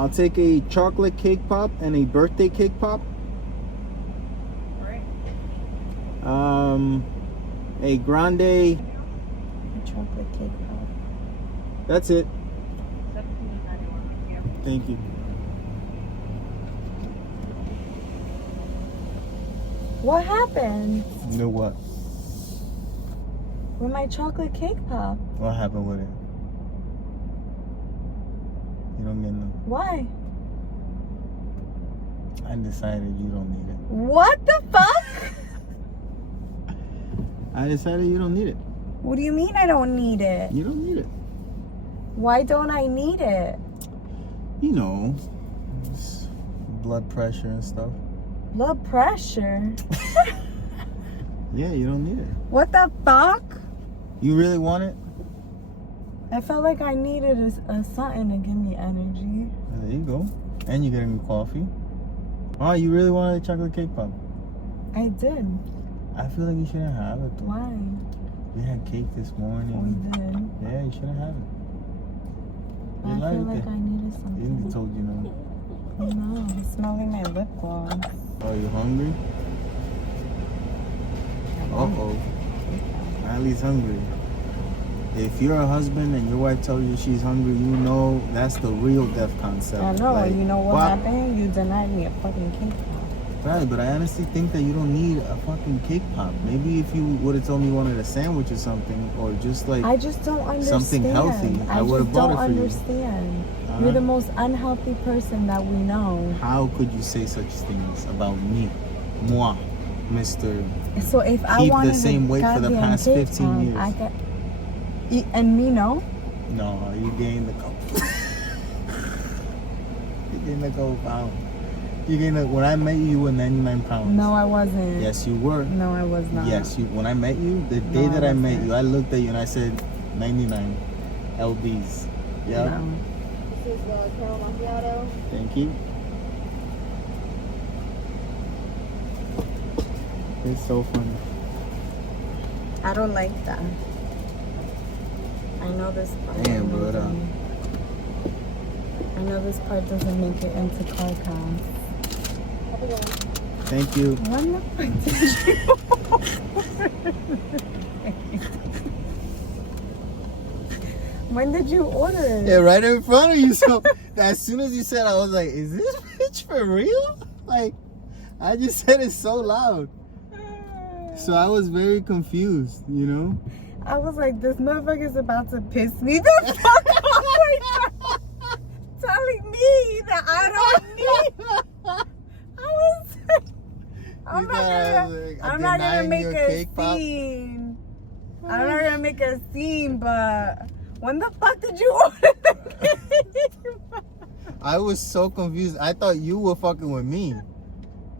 I'll take a chocolate cake pop and a birthday cake pop. Right. A grande. A chocolate cake pop. That's it. $17.91. Yeah. Thank you. What happened You know what? with my chocolate cake pop? What happened with it? You don't get none. Why? I decided you don't need it. What the fuck? I decided you don't need it. What do you mean I don't need it? You don't need it. Why don't I need it? You know, it's blood pressure and stuff. Blood pressure? Yeah, you don't need it. What the fuck? You really want it? I felt like I needed a something to give me energy. There you go. And you're getting me coffee. Oh, you really wanted a chocolate cake pop? I did. I feel like you shouldn't have it. Though. Why? We had cake this morning. We did. Yeah, you shouldn't have it. I feel like I needed something. Indy told you no. No, it's smelling my lip gloss. Are you hungry? Uh-oh. Riley's hungry. If you're a husband and your wife tells you she's hungry, you know that's the real death concept. I know, Like, you know what happened? You denied me a fucking cake pop. Right, but I honestly think that you don't need a fucking cake pop. Maybe if you would have told me you wanted a sandwich or something, or just like I just don't understand. something healthy, I would have bought it for you. I just don't understand. You're the most unhealthy person that we know. How could you say such things about me? Moi, Mr. So if I Keep wanted the same weight for the goddamn past cake 15 pop, years. I could, and me, no? No, you gained a couple. You gained a couple pounds. You gained when I met you, you were 99 pounds. No, I wasn't. Yes, you were. No, I was not. Yes, when I met you, the day that I met you, I looked at you and I said 99 lbs. Yeah. No. This is caramel macchiato. Thank you. It's so funny. I don't like that. I know this part. Damn, brother. I know this part doesn't make it into CarCast. Thank you. When the fuck did you When did you order it? Yeah, right in front of you. So as soon as you said, I was like, is this bitch for real? Like, I just said it so loud. So I was very confused, you know? I was like, this motherfucker's about to piss me the fuck off. Telling me that I don't need. I was like, I'm not gonna make a scene. I'm not gonna make a scene, but when the fuck did you order the cake? I was so confused. I thought you were fucking with me.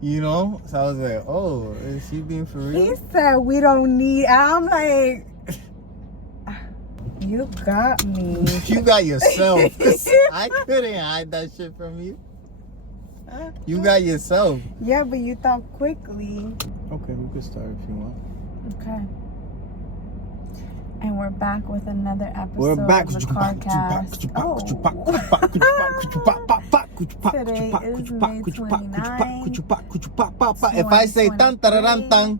You know? So I was like, oh, is she being for real? He said we don't need. I'm like, you got me. You got yourself. I couldn't hide that shit from you. You got yourself. Yeah, but you thought quickly. Okay, we could start if you want. Okay. And we're back with another episode We're back. of the CarCast. Today is May 29th. If I say tan tararan tan,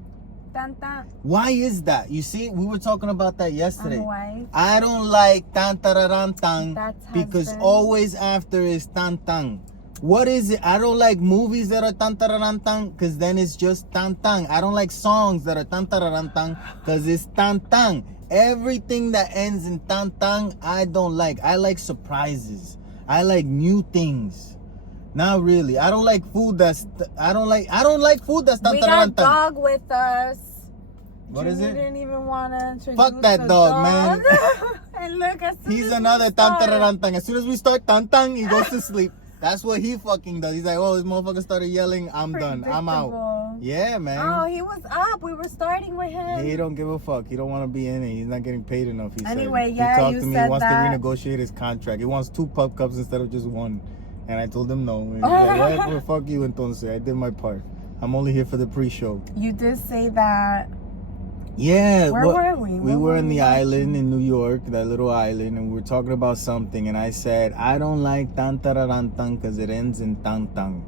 Tan tan. why is that? You see, we were talking about that yesterday. Why? I don't like tan tararan tan That's because husband. always after is tan tan. What is it? I don't like movies that are tan tararan tan because then it's just tan tan. I don't like songs that are tan tararan tan because it's tan tan. Everything that ends in tan tan, I don't like. I like surprises. I like new things. Not really. I don't like food that's. I don't like food that's tan We tararan got tan. dog with us. What is it? Didn't even want to introduce Fuck that the dog, man. And look, as soon He's as another we tan start- tararan tan. As soon as we start tan tan, he goes to sleep. That's what he fucking does. He's like, oh, this motherfucker started yelling. I'm done. I'm out. Predictable. Yeah, man. Oh, he was up. We were starting with him. He don't give a fuck. He don't want to be in it. He's not getting paid enough. He Anyway, said. yeah, he talked you to me. said He wants that. to renegotiate his contract. He wants 2 pup cups instead of just 1. And I told him no. And he's like, well, fuck you, entonces. I did my part. I'm only here for the pre-show. You did say that Yeah. Where were we? We What were were in we the watching? island in New York, that little island, and we were talking about something, and I said, I don't like tantararantang because it ends in tantang.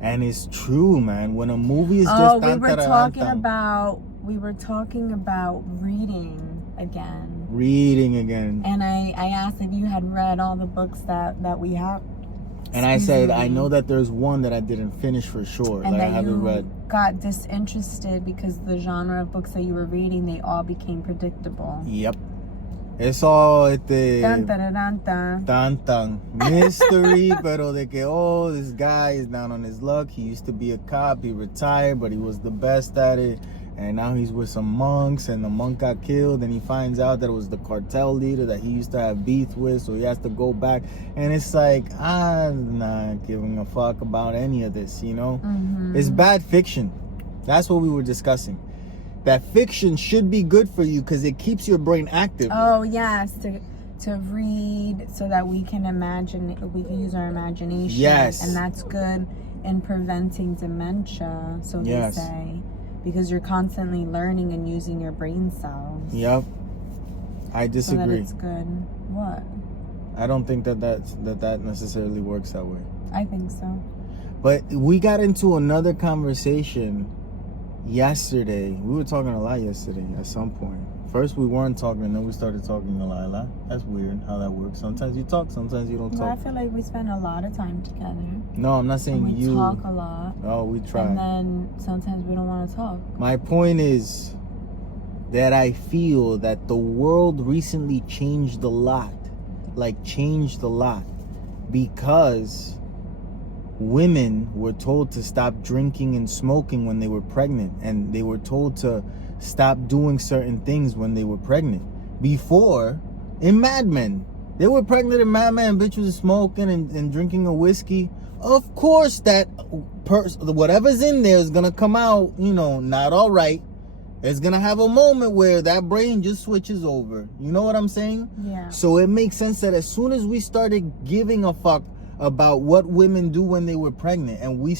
And it's true, man. When a movie is just we were talking tantararantang. we were talking about reading again. Reading again. And I asked if you had read all the books that we have. And I said, I know that there's one that I didn't finish for sure. And like, that I haven't you read. got disinterested because the genre of books that you were reading, they all became predictable. Yep. It's all Dun, dun, dun, dun, dun. tantang mystery, pero de que, oh, this guy is down on his luck. He used to be a cop. He retired, but he was the best at it. And now he's with some monks, and the monk got killed, and he finds out that it was the cartel leader that he used to have beef with, so he has to go back. And it's like, I'm not giving a fuck about any of this, you know? Mm-hmm. It's bad fiction. That's what we were discussing. That fiction should be good for you because it keeps your brain active. Oh, yes, to read so that we can use our imagination. Yes. And that's good in preventing dementia, so Yes. they say. Because you're constantly learning and using your brain cells. Yep. I So disagree. that it's good. What? I don't think that necessarily works that way. I think so. But we got into another conversation yesterday. We were talking a lot yesterday at some point. First we weren't talking, and then we started talking a lot. That's weird how that works. Sometimes you talk, sometimes you don't Well, I talk. feel like we spend a lot of time together. No, I'm not saying And we you. talk a lot. Oh, we try. And then sometimes we don't want to talk. My point is that I feel that the world recently changed a lot. Because women were told to stop drinking and smoking when they were pregnant, and they were told to stop doing certain things when they were pregnant. Before, in Mad Men, they were pregnant in Mad Men, bitch was smoking and drinking a whiskey. Of course that whatever's in there is gonna come out, not all right. It's gonna have a moment where that brain just switches over. You know what I'm saying? Yeah. So it makes sense that as soon as we started giving a fuck about what women do when they were pregnant, and we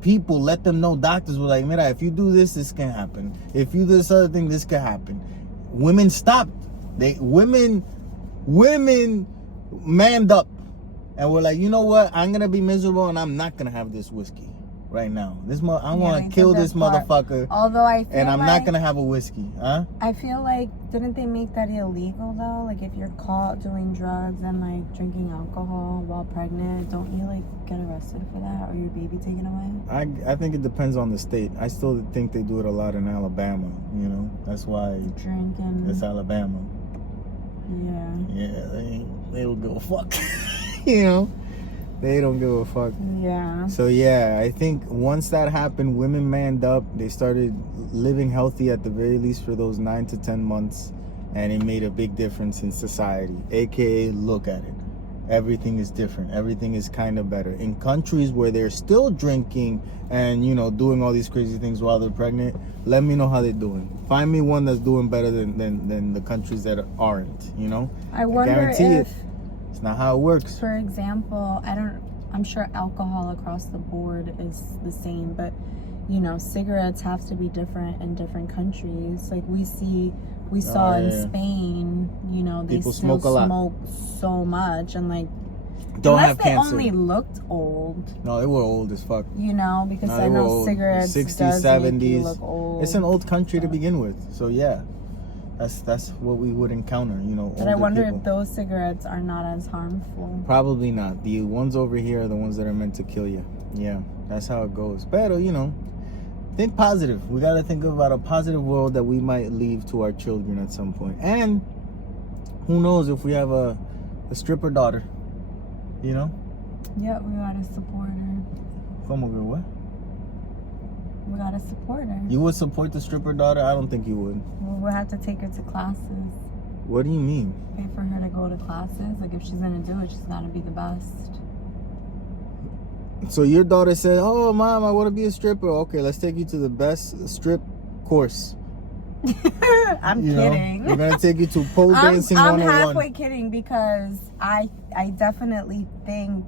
people let them know, doctors were like, mira, if you do this, this can happen. If you do this other thing, this can happen. Women stopped. Women manned up and were like, you know what? I'm gonna be miserable and I'm not gonna have this whiskey right now. I want to kill this motherfucker. Although I feel I'm not gonna have a whiskey, huh? I feel like, didn't they make that illegal though? Like if you're caught doing drugs and like drinking alcohol while pregnant, don't you like get arrested for that or your baby taken away? I think it depends on the state. I still think they do it a lot in Alabama. That's why Drinking. it's Alabama. Yeah. Yeah, they don't give a fuck. They don't give a fuck. Yeah. So yeah, I think once that happened, women manned up. They started living healthy at the very least for those 9 to 10 months, and it made a big difference in society. AKA, look at it. Everything is different. Everything is kind of better. In countries where they're still drinking and, doing all these crazy things while they're pregnant, let me know how they're doing. Find me one that's doing better than the countries that aren't, I wonder guarantee if... It's not how it works. For example, I'm sure alcohol across the board is the same, but cigarettes have to be different in different countries. Like we saw in Spain, they People still smoke a lot. smoke so much, and like Don't unless have they cancer. only looked old. No, they were old as fuck. Because No, I they were know old. cigarettes 60s, does make you 70s. look old. It's an old country to begin with, so yeah, that's what we would encounter. But I wonder people. if those cigarettes are not as harmful. Probably not. The ones over here are the ones that are meant to kill you. Yeah, that's how it goes. But think positive. We got to think about a positive world that we might leave to our children at some point. And who knows if we have a stripper daughter, Yeah, we gotta support her. Como que what? We gotta support her. You would support the stripper daughter? I don't think you would. We'll have to take her to classes. What do you mean? Pay for her to go to classes. Like if she's gonna do it, she's gotta be the best. So your daughter said, oh, Mom, I want to be a stripper. Okay, let's take you to the best strip course. I'm kidding. We're going to take you to pole dancing I'm 101. halfway kidding because I definitely think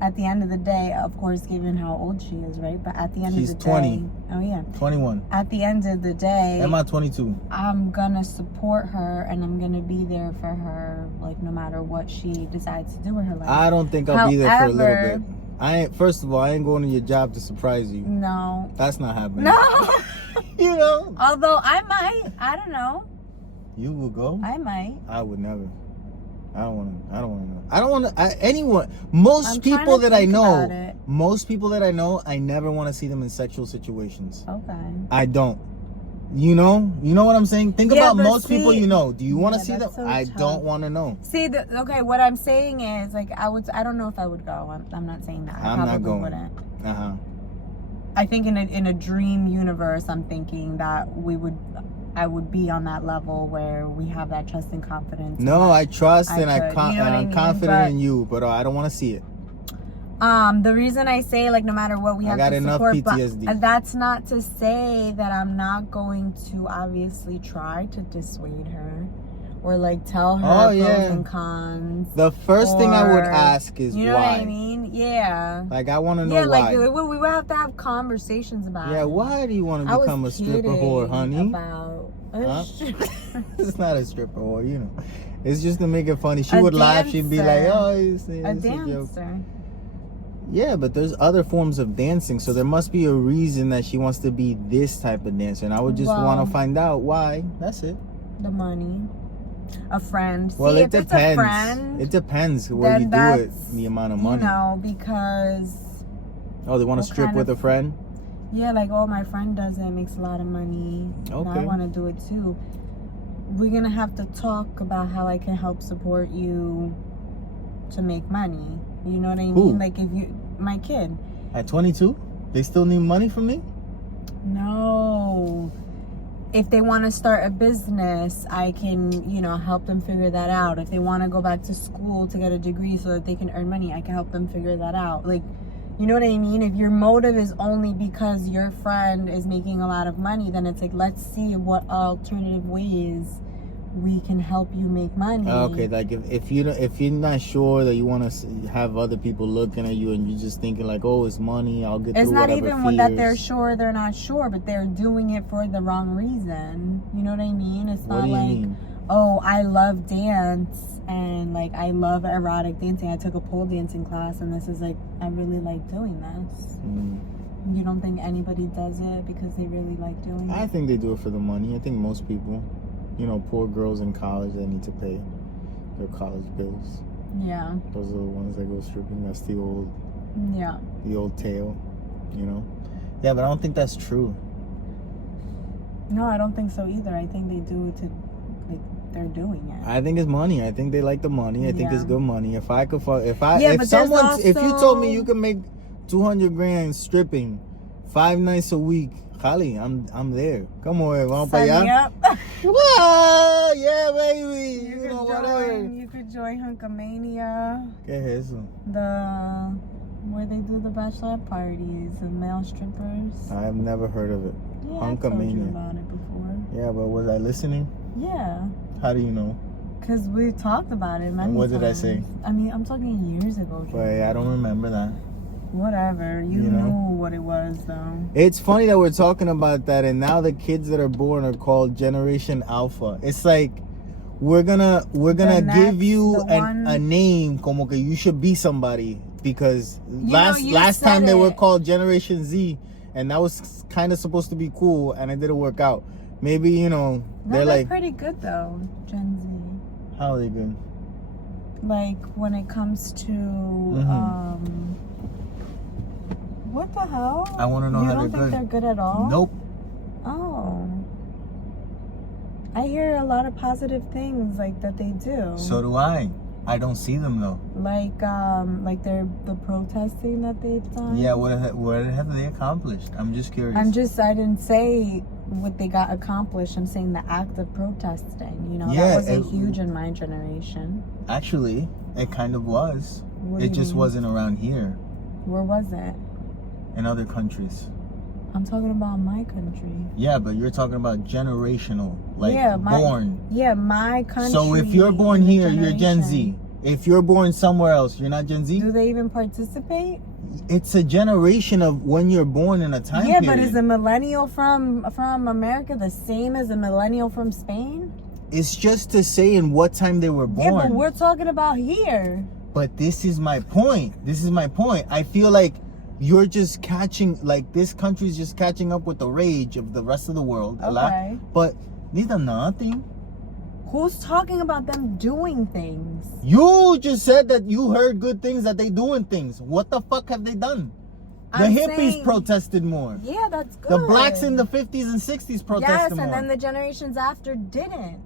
at the end of the day, of course, given how old she is, right? But at the end She's of the 20. day, oh yeah, 21. at the end of the day, Am I 22? I'm gonna support her and I'm gonna be there for her, like no matter what she decides to do with her life. I don't think I'll be there for a little However- bit. First of all, I ain't going to your job to surprise you. No. That's not happening. No. You know? Although I might. I don't know. You will go? I might. I would never. I don't want to. I don't want to. Anyone. Most I'm trying people to that I think about know. it. Most people that I know. I never want to see them in sexual situations. Okay. I don't. You know what I'm saying? Think Yeah, about but most people see- you know. Do you want to Yeah, see them? that's so I tough. don't want to know. See, okay, what I'm saying is, like, I don't know if I would go. I'm not saying that. I I'm not probably going. wouldn't. Uh-huh. I think in a dream universe, I'm thinking that I would be on that level where we have that trust and confidence. No, I trust and could, you know what I I'm mean? confident But- in you, but I don't want to see it. The reason I say, like, no matter what, we I have got to enough support, PTSD. but that's not to say that I'm not going to obviously try to dissuade her or like tell her Oh, pros yeah. and cons. The first thing I would Or- ask is You know why. what I mean? Yeah. Like, I want to know Yeah, why. like we would have to have conversations about Yeah, it. why do you want I to was become a stripper kidding whore, honey? About Huh? It's not a stripper whore, you know. It's just to make it funny. She A would laugh. She'd be like, dancer. "Oh, it's a a joke." dancer. Yeah, but there's other forms of dancing, so there must be a reason that she wants to be this type of dancer, and I would just Well- want to find out why. That's it. The money. A friend. Well, See, it if it's depends. a friend, It depends where then you do it, that's, the amount of money. You know, because Oh, they want to what strip kind with of- a friend? yeah, like, oh, my friend does it, makes a lot of money. And Okay. I want to do it too. We're gonna have to talk about how I can help support you to make money. You know what I mean? Who? Like, if you, my kid. At 22? They still need money from me? No. If they want to start a business, I can, you know, help them figure that out. If they want to go back to school to get a degree so that they can earn money, I can help them figure that out. Like, you know what I mean? If your motive is only because your friend is making a lot of money, then it's like, let's see what alternative ways we can help you make money. Okay, like if you're not sure that you want to have other people looking at you and you're just thinking like, oh, it's money, I'll get It's through not whatever even fears. that they're sure, they're not sure, but they're doing it for the wrong reason. You know what I mean? It's What not do you like, mean? oh, I love dance and like I love erotic dancing. I took a pole dancing class and this is like, I really like doing this. You don't think anybody does it because they really like doing I it? think they do it for the money. I think most people, you know, poor girls in college that need to pay their college bills. Yeah, Those are the ones that go stripping. That's the old tale, you know. Yeah, but I don't think that's true. No, I don't think so either. I think they do it to, like, they're doing it. I think it's money. I think they like the money. I think it's Yeah. good money. If I could, Yeah, if but there's someone, if you told me also- you could make 200 grand stripping 5 nights a week, Jali, I'm there. Come on, vamos para Sign me allá. up. Wow, yeah, baby. You know, whatever. You could join Hunkamania. ¿Qué es eso? Where they do the bachelor parties, the male strippers. I've never heard of it. Yeah, I told you Hunkamania. about it before. Yeah, but was I listening? Yeah, How do you know? because we talked about it many And what did I times. say? I mean, I'm talking years ago. But I don't remember that. Whatever. You You know? knew what it was, though. It's funny that we're talking about that, and now the kids that are born are called Generation Alpha. It's like we're gonna next- give you the one- a name, como que you should be somebody, because You last said time they were it. called Generation Z, and that was kind of supposed to be cool, and it didn't work out. Maybe, you know, No, they're they're like, pretty good though, Gen Z. how are they good? Like when it comes to what the hell? I want to know You how don't they're think good. they're good at all? Nope. Oh. I hear a lot of positive things like that they do. So do I. I don't see them though. Like they're the protesting that they've done. Yeah, what have they accomplished? I'm just curious. I didn't say what they got accomplished. I'm saying the act of protesting. You know, Yeah, that wasn't it- huge in my generation. Actually, it kind of was. What do It you just mean? wasn't around here. Where was it? In other countries. I'm talking about my country. Yeah, but you're talking about generational, like Yeah, born. Yeah, my country. So if you're born is a here, you're Gen Z. generation. If you're born somewhere else, you're not Gen Z. Do they even participate? It's a generation of when you're born in a time Yeah, period. but is a millennial from America the same as a millennial from Spain? It's just to say in what time they were born. Yeah, but we're talking about here. But this is my point. I feel like you're just catching, like this country's just catching up with the rage of the rest of the world a lot. Okay. But these are nothing. Who's talking about them doing things? You just said that you heard good things, that they doing things. What the fuck have they done? The I'm hippies saying- protested more. Yeah, that's good. The blacks in the 50s and 60s protested Yes, more. and then the generations after didn't.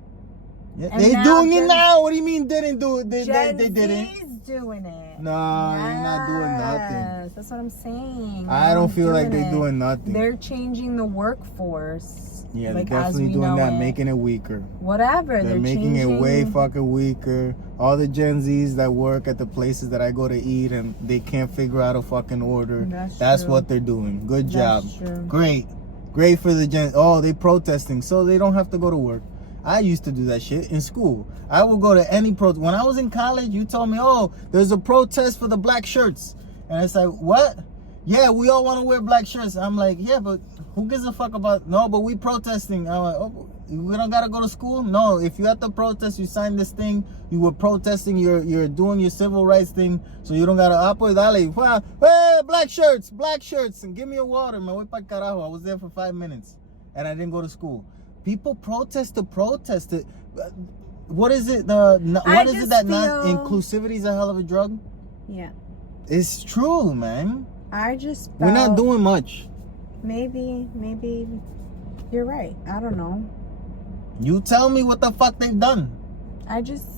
Yeah, and they now doing it Gen- now. What do you mean didn't do it? They didn't. Z's doing it. No, you're not doing nothing. Yes, that's what I'm saying. I don't feel like doing they're it. doing nothing. They're changing the workforce. Yeah, like, they're as definitely we doing know that, it. making it weaker. Whatever. They're making it way fucking weaker. All the Gen Zs that work at the places that I go to eat and they can't figure out a fucking order. That's true. what they're doing. Good job. That's true. Great for the Gen. Oh, they protesting so they don't have to go to work. I used to do that shit in school. I would go to any protest. When I was in college, you told me, oh, there's a protest for the black shirts. And it's like, what? Yeah, we all want to wear black shirts. I'm like, yeah, but who gives a fuck about... No, but we protesting. I'm like, oh, we don't got to go to school? No, if you have to protest, you signed this thing. You were protesting. You're doing your civil rights thing. So you don't got to... Pues dale. Hey, black shirts. And give me a water. Me voy pa'l carajo. I was there for 5 minutes. And I didn't go to school. People protest to protest it. What is it? What is it that not inclusivity is a hell of a drug? Yeah. It's true, man. I just felt, We're not doing much. Maybe you're right. I don't know. You tell me what the fuck they've done.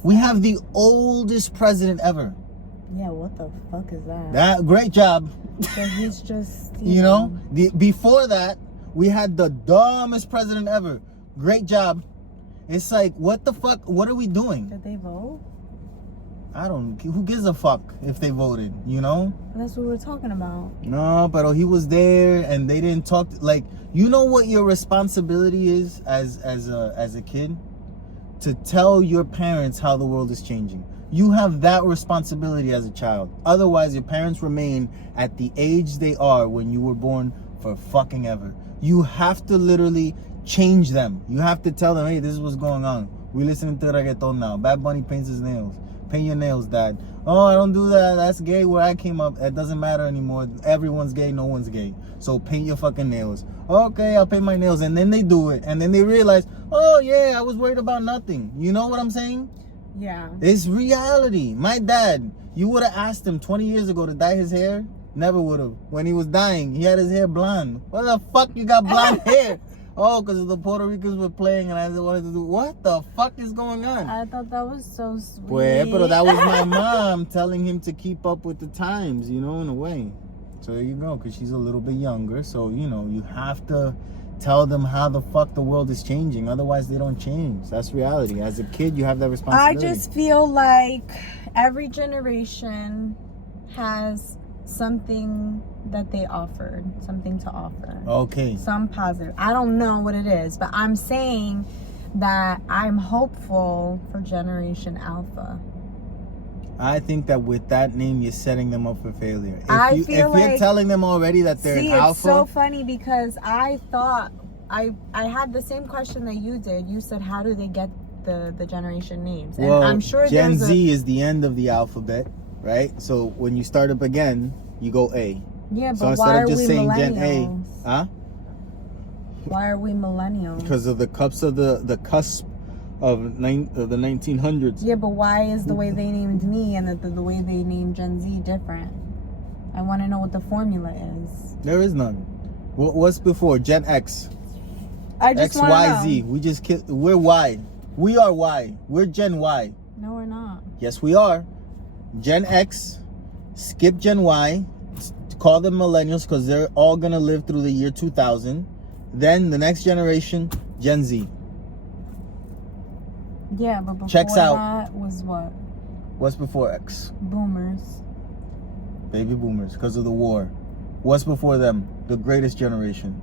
We have the oldest president ever. Yeah, what the fuck is that? That great job. So he's just You know, before that, we had the dumbest president ever. Great job. It's like, what the fuck? What are we doing? Did they vote? I don't. Who gives a fuck if they voted? You know. That's what we're talking about. No, but he was there, and they didn't talk. Like, you know what your responsibility is as a kid, to tell your parents how the world is changing. You have that responsibility as a child. Otherwise, your parents remain at the age they are when you were born for fucking ever. You have to literally change them. You have to tell them, hey, this is what's going on. We're listening to reggaeton now. Bad Bunny paints his nails. Paint your nails, Dad. Oh, I don't do that. That's gay where I came up. It doesn't matter anymore. Everyone's gay. No one's gay. So paint your fucking nails. Okay, I'll paint my nails. And then they do it. And then they realize, oh, yeah, I was worried about nothing. You know what I'm saying? Yeah. It's reality. My dad, you would have asked him 20 years ago to dye his hair. Never would have. When he was dying, he had his hair blonde. What the fuck you got blonde hair? Oh, because the Puerto Ricans were playing and I wanted to do... What the fuck is going on? I thought that was so sweet. Pues, pero that was my mom telling him to keep up with the times, you know, in a way. So there you go, because she's a little bit younger. So, you know, you have to tell them how the fuck the world is changing. Otherwise, they don't change. That's reality. As a kid, you have that responsibility. I just feel like every generation has something that they offered, something to offer. Okay. Some positive. I don't know what it is, but I'm saying that I'm hopeful for Generation Alpha. I think that with that name, you're setting them up for failure. If feel you're like, telling them already that they're an alpha... it's so funny because I thought, I had the same question that you did. You said, how do they get the generation names? And Well, I'm sure Gen Z is the end of the alphabet, right? So when you start up again, you go A. Yeah, but So instead why of are just we saying millennials? Gen A, huh? Why are we millennials? Because of the cusp of the 1900s. Yeah, but why is the way they named me and the way they named Gen Z different? I want to know what the formula is. There is none. What's before Gen X? I just X, want Y, to know. Z. We're Y. We are Y. We're Gen Y. No, we're not. Yes, we are. Gen X. Skip Gen Y. Call them millennials because they're all gonna live through the year 2000. Then the next generation, Gen Z. Yeah, but before Checks out. that was what? What's before X? Boomers. Baby boomers, because of the war. What's before them? The greatest generation.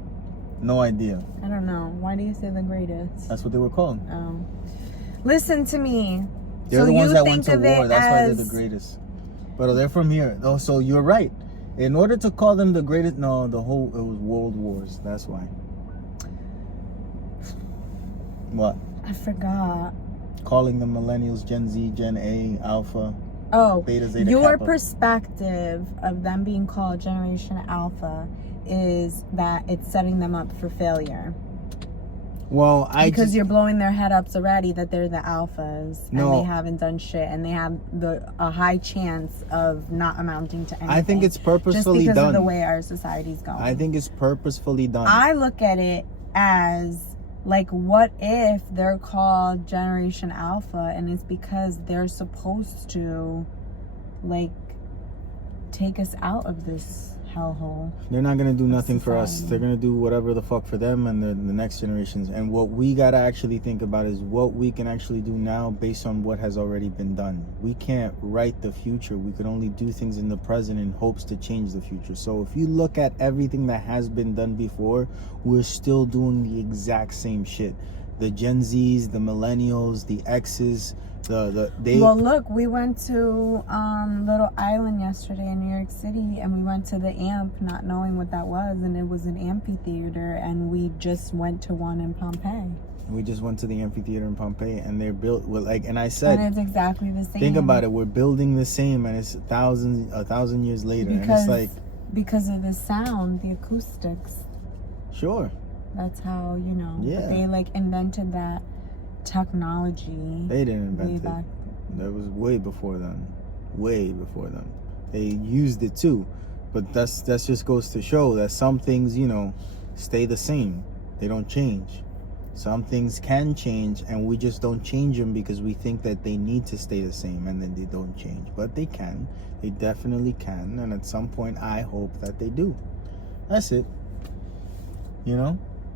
No idea. I don't know. Why do you say the greatest? That's what they were called. Oh. Listen to me. They're So the ones you that went think to of war. it That's why they're as- the greatest. But they're from here. Oh, so you're right. In order to call them the greatest, no, it was world wars. That's why. What? I forgot. Calling them millennials, Gen Z, Gen A, Alpha, Oh, Beta, Zeta, your Kappa. perspective of them being called Generation Alpha is that it's setting them up for failure. Well, Because you're blowing their head up already that they're the alphas No. and they haven't done shit and they have a high chance of not amounting to anything. I think it's purposefully just because done. of the way our society's going. I think it's purposefully done. I look at it as like, what if they're called Generation Alpha and it's because they're supposed to like take us out of this hellhole? They're not gonna do nothing for us. society. They're gonna do whatever the fuck for them and the next generations. And what we gotta actually think about is what we can actually do now based on what has already been done. We can't write the future. We could only do things in the present in hopes to change the future. So if you look at everything that has been done before, we're still doing the exact same shit. The Gen Zs, the millennials, the X's, Well, look, we went to Little Island yesterday in New York City, and we went to the Amp, not knowing what that was, and it was an amphitheater, and we just went to one in Pompeii. We just went to the amphitheater in Pompeii, and they're built with and I said, And it's exactly the same. think about it. We're building the same, and it's a thousand years later, because, and it's like, because of the sound, the acoustics. sure, That's how, you know. Yeah. They like invented that technology. they didn't way invent back. it. That was way before them. Way before them. They used it too, but that just goes to show that some things, stay the same. They don't change. Some things can change, and we just don't change them because we think that they need to stay the same, and then they don't change. But they can. They definitely can, and at some point, I hope that they do. That's it.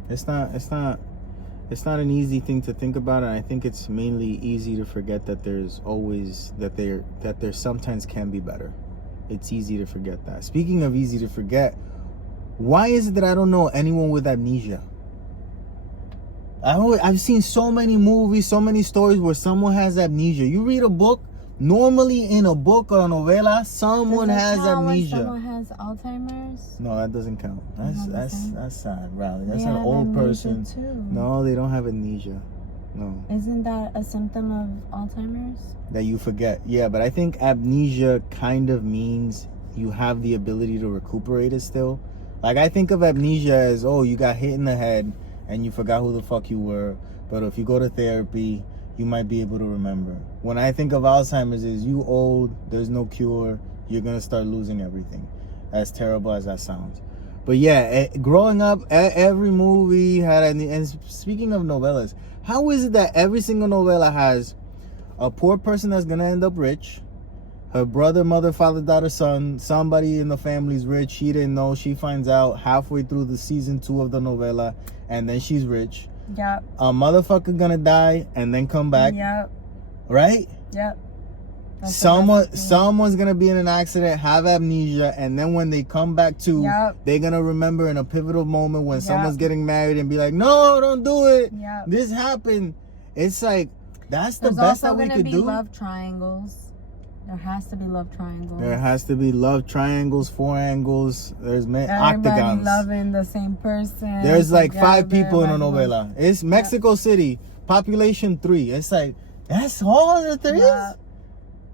It's not an easy thing to think about, and I think it's mainly easy to forget that there's always that there sometimes can be better. It's easy to forget that. Speaking of easy to forget, why is it that I don't know anyone with amnesia? I've seen so many movies, so many stories where someone has amnesia. You read a book, normally in a book or a novela, someone has amnesia. Someone has Alzheimer's. No, that doesn't count. That's sad, Riley. That's They an have old amnesia person. too. No, they don't have amnesia. No. Isn't that a symptom of Alzheimer's? That you forget. Yeah, but I think amnesia kind of means you have the ability to recuperate it still. Like, I think of amnesia as, you got hit in the head and you forgot who the fuck you were. But if you go to therapy, you might be able to remember. When I think of Alzheimer's, is you old, there's no cure, you're gonna start losing everything. As terrible as that sounds. But yeah, growing up, every movie had, and speaking of novellas, how is it that every single novella has a poor person that's gonna end up rich, her brother, mother, father, daughter, son, somebody in the family's rich, she didn't know, she finds out halfway through the season 2 of the novella, and then she's rich. Yep. A motherfucker gonna die and then come back. Yep. Right? Yep. That's Someone's gonna be in an accident, have amnesia, and then when they come back to, Yep. they're gonna remember in a pivotal moment when Yep. someone's getting married and be like, no, don't do it. Yep. This happened. It's like, that's the There's best also that we gonna could be do. love triangles. There has to be love triangles. There has to be love triangles, 4 angles. There's Everybody octagons. loving the same person. There's like 5 together, people in a everybody novela. It's Mexico City, population 3. It's like, that's all that there Yeah. is?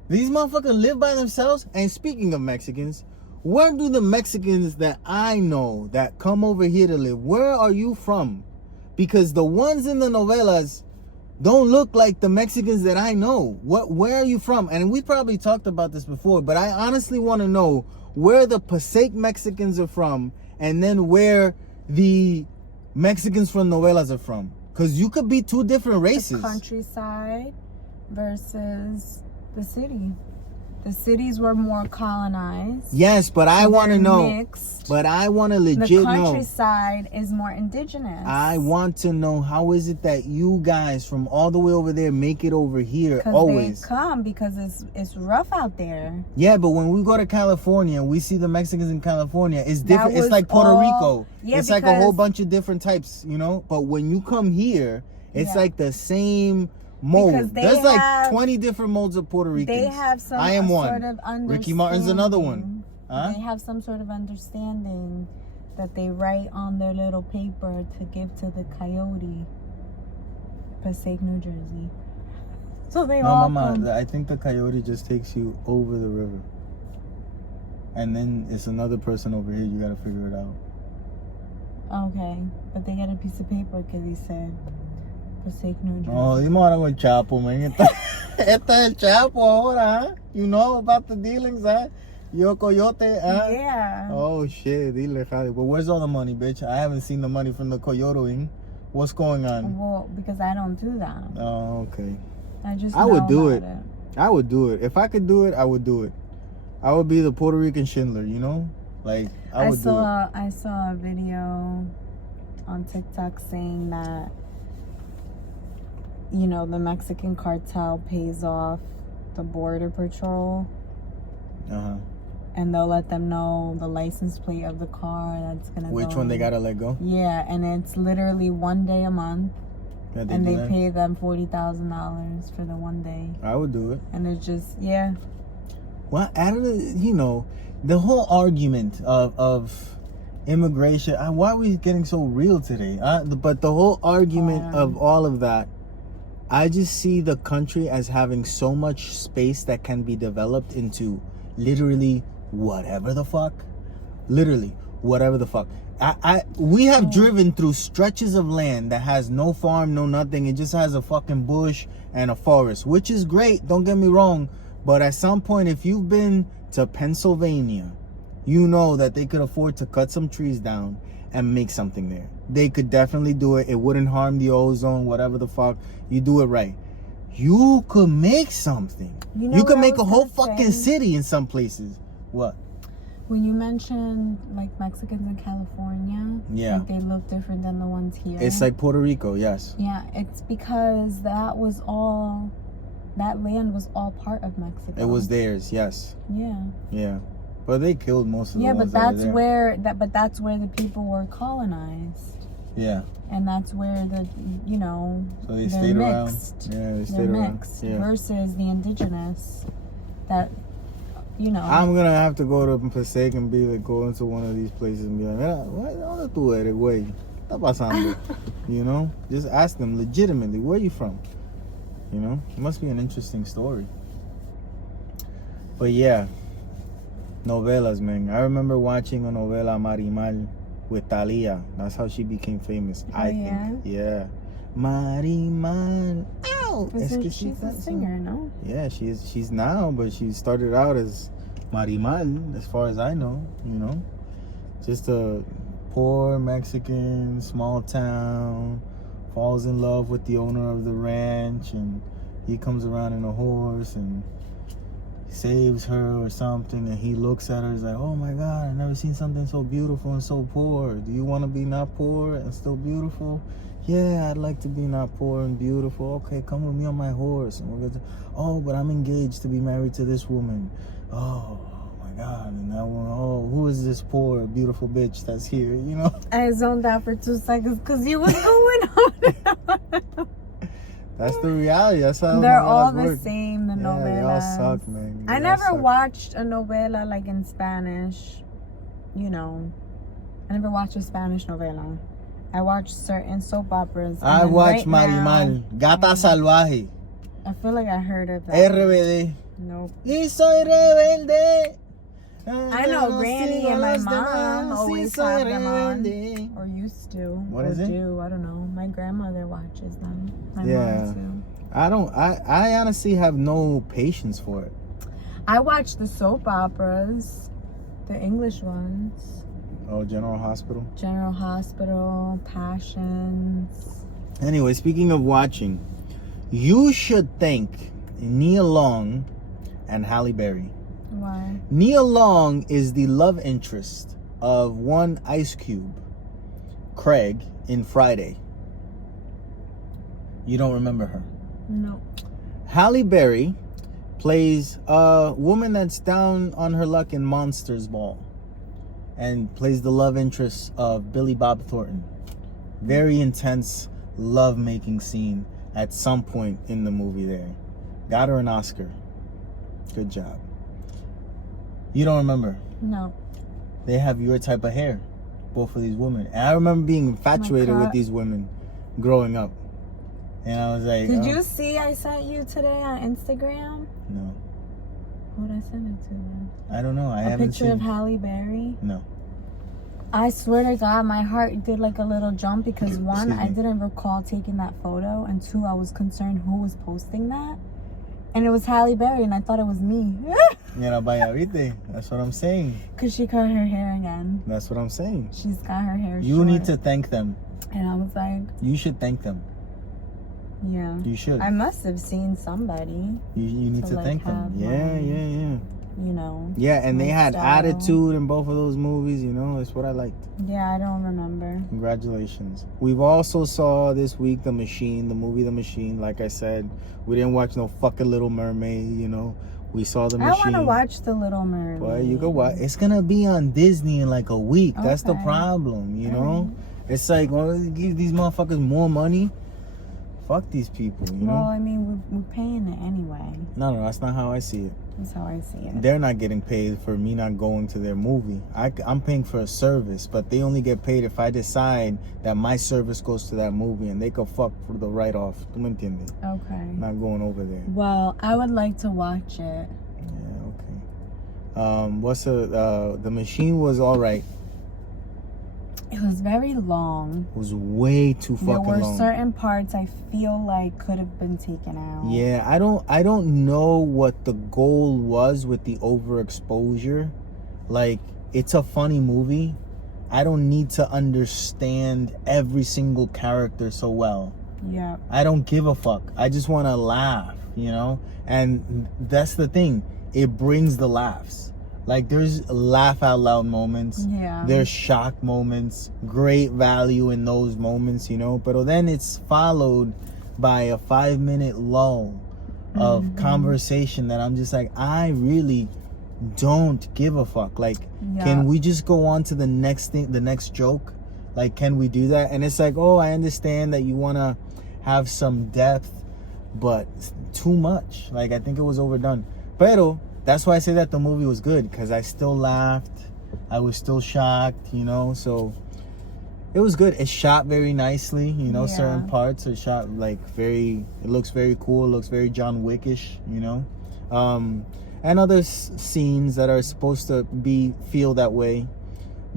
These motherfuckers live by themselves. And speaking of Mexicans, where do the Mexicans that I know that come over here to live, where are you from? Because the ones in the novelas don't look like the Mexicans that I know. Where are you from? And we probably talked about this before, but I honestly want to know where the Passaic Mexicans are from, and then where the Mexicans from novelas are from. Because you could be 2 different races. The countryside versus the city. The cities were more colonized. Yes, but I want to know. Mixed. But I want to The legit know. countryside is more indigenous. I want to know, how is it that you guys from all the way over there make it over here because always? they come because it's rough out there. Yeah, but when we go to California, we see the Mexicans in California. It's different. It's was like Puerto all- Rico. Yeah, it's like a whole because- bunch of different types, But when you come here, it's Yeah. like the same mode. Because they There's like have- 20 different modes of Puerto Ricans. They have some I am one. sort of understanding. Ricky Martin's another one. Huh? They have some sort of understanding that they write on their little paper to give to the coyote. Passaic, New Jersey. So they No, all Mama, come. I think the coyote just takes you over the river. And then it's another person over here. You gotta figure it out. Okay, but they get a piece of paper because he said Passaic, New Jersey. Oh, di mo ahora con el Chapo, man. Esta es el Chapo ahora, huh? You know about the dealings, huh? Yo coyote, huh? Yeah. Oh, shit. Dile, jale. But where's all the money, bitch? I haven't seen the money from the coyoteing. What's going on? Well, because I don't do that. Oh, okay. I would do about it. I would do it. If I could do it, I would do it. I would be the Puerto Rican Schindler, you know? Like, I would do it. I saw a video on TikTok saying that, you know, the Mexican cartel pays off the border patrol Uh-huh. and they'll let them know the license plate of the car that's gonna Which go one they in. gotta let go? Yeah, and it's literally 1 day a month, That and do they that? pay them $40,000 for the 1 day, I would do it. and it's just Well, out of the, you know, the whole argument of immigration. Why are we getting so real today? But the whole argument of all of that, I just see the country as having so much space that can be developed into literally whatever the fuck. Literally whatever the fuck. We have driven through stretches of land that has no farm, no nothing. It just has a fucking bush and a forest, which is great. Don't get me wrong. But at some point, if you've been to Pennsylvania, you know that they could afford to cut some trees down and make something there. They could definitely do it. It wouldn't harm the ozone, whatever the fuck. You do it right. You could make something. You know You could what I make a was whole gonna fucking say? city in some places. What? When you mentioned like Mexicans in California, Yeah. like they look different than the ones here. It's like Puerto Rico, yes. Yeah, it's because that land was all part of Mexico. It was theirs, yes. Yeah. Yeah. But they killed most of the Yeah, ones but that were that's there. where the people were colonized. Yeah. And that's where the So they they're stayed around. mixed. Yeah, they They're stayed around. mixed Yeah. versus the indigenous that I'm gonna have to go to Passaic and be like, go into one of these places and be like, "Mira, ¿dónde tú eres, güey? ¿Qué está pasando?" You know, just ask them legitimately, where are you from? You know, it must be an interesting story. But yeah, novelas, man. I remember watching a novela Marimal with Thalia. That's how she became famous. Oh, I think. Yeah. Marimal. Ow! she's a singer, no? Yeah, she's now, but she started out as Marimal, as far as I know, you know. Just a poor Mexican, small town, falls in love with the owner of the ranch, and he comes around in a horse and saves her or something, and he looks at her and is like, oh my God, I've never seen something so beautiful and so poor. Do you want to be not poor and still beautiful? Yeah, I'd like to be not poor and beautiful. Okay, come with me on my horse. And we're going to, oh, but I'm engaged to be married to this woman. Oh my God. And that one, oh, who is this poor, beautiful bitch that's here, you know? I zoned out for 2 seconds because you was going on. That's the reality. That's how They're novelas all the work. same, the Yeah, novelas. they all suck, man. They I all never suck. watched a novela like in Spanish, you know. I never watched a Spanish novela. I watched certain soap operas. and I then watched right Marimal, now, Gata Salvaje, I feel like I heard of that. RBD. Nope. Y soy rebelde. I know Granny and my mom always have them on. rebelde. Or used to. What or is it? do. I don't know. My grandmother watches them. My Yeah. mom I honestly have no patience for it. too. I watch the soap operas. The English ones. Oh, General Hospital. General Hospital, Passions. Anyway, speaking of watching, you should thank Nia Long and Halle Berry. Why? Nia Long is the love interest of one Ice Cube, Craig, in Friday. You don't remember her? No. Halle Berry plays a woman that's down on her luck in Monsters Ball and plays the love interest of Billy Bob Thornton. Very intense love-making scene. at some point in the movie there. Got her an Oscar. Good job. You don't remember? No. They have your type of hair, both of these women. And I remember being infatuated with these women growing up. And I was like... Did you see I sent you today on Instagram? No. Who would I send it to then? I don't know. I A haven't picture seen... of Halle Berry? No. I swear to God, my heart did like a little jump because one, Excuse me. I didn't recall taking that photo, and two, I was concerned who was posting that. And it was Halle Berry, and I thought it was me. Mira, vaya, viste? That's what I'm saying. Because she cut her hair again. That's what I'm saying. She's got her hair You short. need to thank them. And I was like, You should thank them. yeah. You should. I must have seen somebody, You need to like, thank them. have Yeah, my- yeah. you know. Yeah, and they had style. attitude in both of those movies, you know. It's what I liked. Yeah, I don't remember. Congratulations. We've also saw this week The Machine, the movie The Machine. Like I said, we didn't watch no fucking Little Mermaid, you know. We saw The Machine. I want to watch The Little Mermaid. Well, you go watch. It's gonna be on Disney in like a week. That's the Okay. problem, you know. Alright. It's like, well, give these motherfuckers more money. Fuck these people, you know. Well, I mean, we're paying it anyway. No, that's not how I see it. That's how I see it. They're not getting paid for me not going to their movie. I'm paying for a service, but they only get paid if I decide that my service goes to that movie, and they could fuck for the write-off. ¿Tú me entiendes? Okay. Not going over there. Well, I would like to watch it. Yeah, okay. The Machine was all right. It was very long. It was way too fucking There were long. certain parts I feel like could have been taken out. Yeah, I don't know what the goal was with the overexposure. Like, it's a funny movie. I don't need to understand every single character so well. Yeah. I don't give a fuck. I just want to laugh, you know? And that's the thing. It brings the laughs. Like, there's laugh out loud moments. Yeah. There's shock moments. Great value in those moments, you know? But then it's followed by a 5-minute lull of conversation that I'm just like, I really don't give a fuck. Like, Yeah. can we just go on to the next thing, the next joke? Like, can we do that? And it's like, oh, I understand that you want to have some depth, but too much. Like, I think it was overdone. Pero that's why I say that the movie was good, because I still laughed. I was still shocked, you know? So it was good. It's shot very nicely, you know? Yeah. Certain parts are shot like it looks very cool. It looks very John Wickish, you know? And other scenes that are supposed to feel that way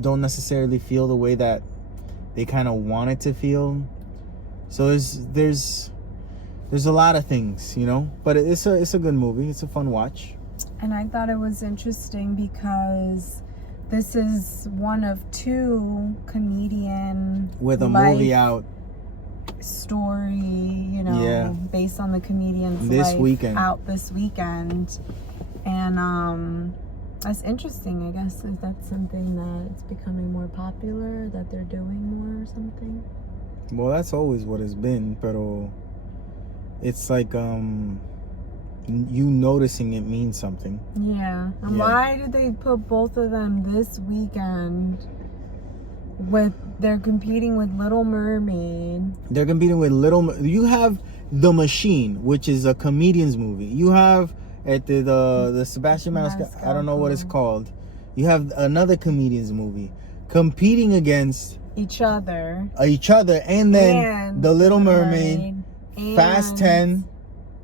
don't necessarily feel the way that they kind of want it to feel. So there's a lot of things, you know? But it's a good movie. It's a fun watch. And I thought it was interesting because this is one of two comedian With a life movie out story, you know, Yeah. based on the comedian's This life weekend. out this weekend. And that's interesting. I guess is that something that it's becoming more popular, that they're doing more or something? Well, that's always what it's been, pero it's like you noticing it means something. Yeah. And Yeah. why did they put both of them this weekend? They're competing with Little Mermaid. They're competing with you have The Machine, which is a comedian's movie. You have the Sebastian Maniscalco, I don't know what it's called. You have another comedian's movie competing against Each other. and then The Little Mermaid, and Fast 10,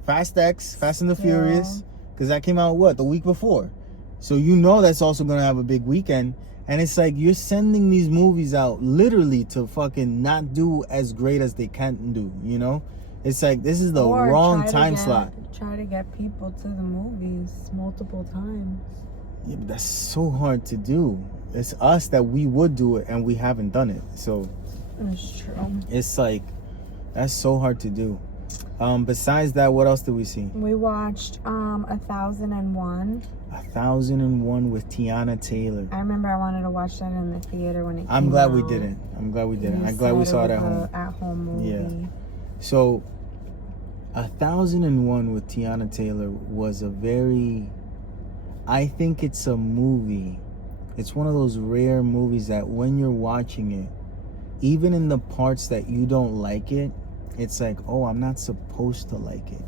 Fast X, Fast and the Still. Furious, because that came out the week before. So you know that's also gonna have a big weekend. And it's like you're sending these movies out literally to fucking not do as great as they can do, you know? It's like this is the Or wrong try to time get- slot. Try to get people to the movies multiple times. Yeah, but that's so hard to do. It's us that we would do it and we haven't done it. So That's true. it's like that's so hard to do. Besides that, what else did we see? We watched 1001. 1001 with Tiana Taylor. I remember I wanted to watch that in the theater when it came I'm glad we out. didn't. I'm glad we didn't. You I'm glad we said saw it was at home. a at-home movie. Yeah. So 1001 with Tiana Taylor was I think it's a movie. It's one of those rare movies that when you're watching it, even in the parts that you don't like it, it's like, oh, I'm not supposed to like it.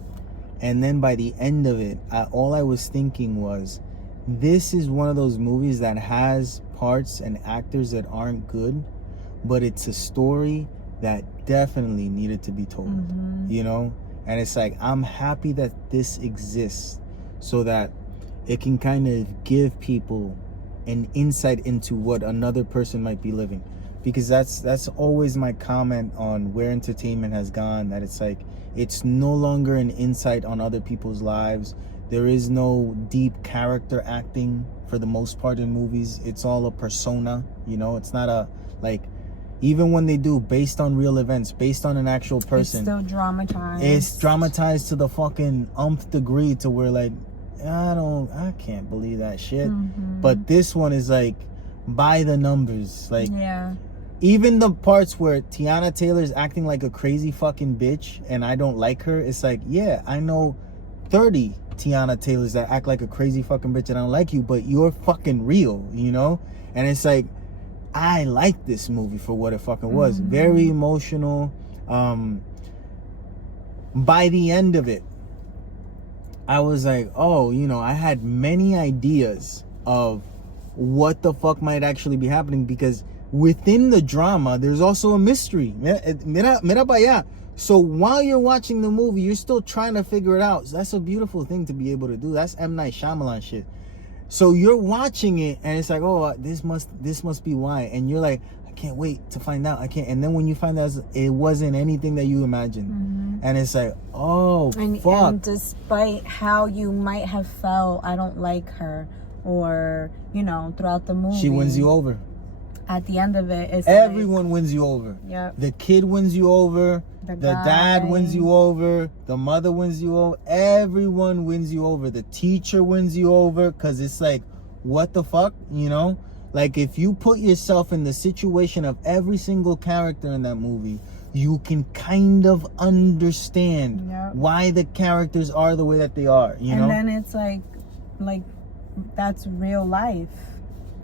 And then by the end of it, all I was thinking was, this is one of those movies that has parts and actors that aren't good, but it's a story that definitely needed to be told, you know? And it's like, I'm happy that this exists so that it can kind of give people an insight into what another person might be living. Because that's always my comment on where entertainment has gone, that it's like, it's no longer an insight on other people's lives. There is no deep character acting for the most part in movies. It's all a persona, you know? It's not a, like, even when they do based on real events, based on an actual person, It's still dramatized. it's dramatized to the fucking umpth degree to where, like, I can't believe that shit. But this one is like by the numbers. Like, yeah. Even the parts where Tiana Taylor's acting like a crazy fucking bitch and I don't like her, it's like, yeah, I know 30 Tiana Taylors that act like a crazy fucking bitch and I don't like you, but you're fucking real, you know? And it's like, I like this movie for what it fucking was. Very emotional. By the end of it, I was like, oh, you know, I had many ideas of what the fuck might actually be happening, because within the drama, there's also a mystery. Mira pa allá. So while you're watching the movie, you're still trying to figure it out. So that's a beautiful thing to be able to do. That's M. Night Shyamalan shit. So you're watching it and it's like, oh, this must be why. And you're like, I can't wait to find out. I can't. And then when you find out it wasn't anything that you imagined. And it's like, oh, fuck. And despite how you might have felt, I don't like her, or, you know, throughout the movie, She wins you over. At the end of it, it's Everyone wins you over. Yep. The kid wins you over. The dad wins you over. The mother wins you over. Everyone wins you over. The teacher wins you over, because it's like, what the fuck, you know? Like, if you put yourself in the situation of every single character in that movie, you can kind of understand why the characters are the way that they are, you know? And then it's like that's real life.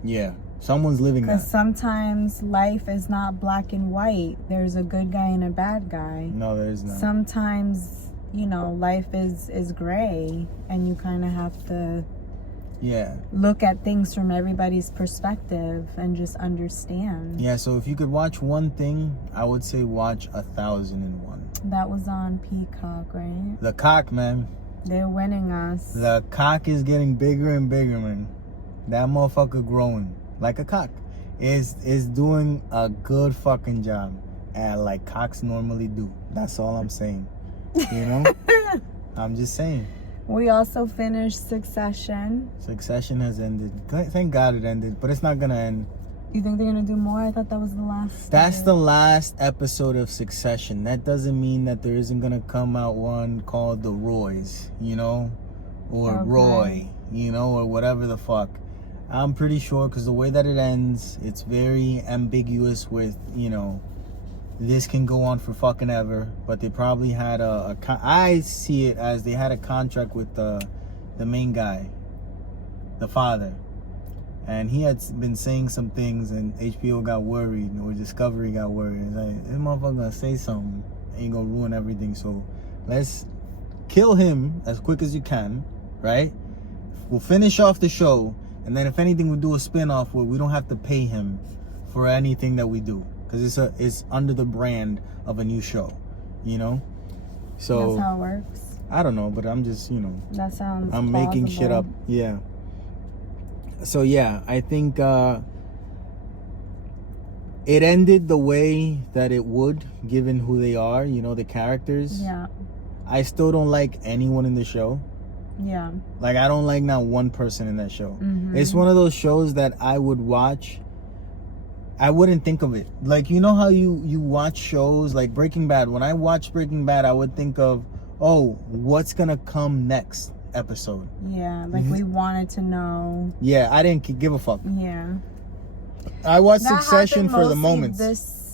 Yeah. Someone's living that. Because sometimes life is not black and white. There's a good guy and a bad guy. No, there is not. Sometimes, you know, life is gray, and you kind of have to look at things from everybody's perspective and just understand. Yeah, so if you could watch one thing, I would say watch 1001. That was on Peacock, right? The cock, man. They're winning us. The cock is getting bigger and bigger, man. That motherfucker growing like a cock is doing a good fucking job at like cocks normally do. That's all I'm saying. You know? I'm just saying. We also finished Succession. Succession has ended. Thank God it ended, but it's not gonna end. You think they're gonna do more? I thought that was the last. That's the last episode of Succession. That doesn't mean that there isn't gonna come out one called The Roys, you know? Or Roy, you know, or whatever the fuck. I'm pretty sure, because the way that it ends, it's very ambiguous with, you know, this can go on for fucking ever. But they probably had I see it as they had a contract with the main guy, the father. And he had been saying some things, and HBO got worried, or Discovery got worried. It's like, this motherfucker gonna say something, ain't gonna ruin everything. So let's kill him as quick as you can, right? We'll finish off the show. And then if anything, we'll do a spin-off where we don't have to pay him for anything that we do. Because it's under the brand of a new show, you know? So that's how it works. I don't know, but I'm just, you know. That sounds I'm making shit up. Yeah. So yeah, I think it ended the way that it would, given who they are, you know, the characters. Yeah. I still don't like anyone in the show. Yeah. Like, I don't like not one person in that show. It's one of those shows that I would watch. I wouldn't think of it. Like, you know how you watch shows like Breaking Bad? When I watched Breaking Bad, I would think of, oh, what's gonna come next episode? Yeah, like we wanted to know. Yeah, I didn't give a fuck. Yeah. I watched That Succession happened for the mostly moments.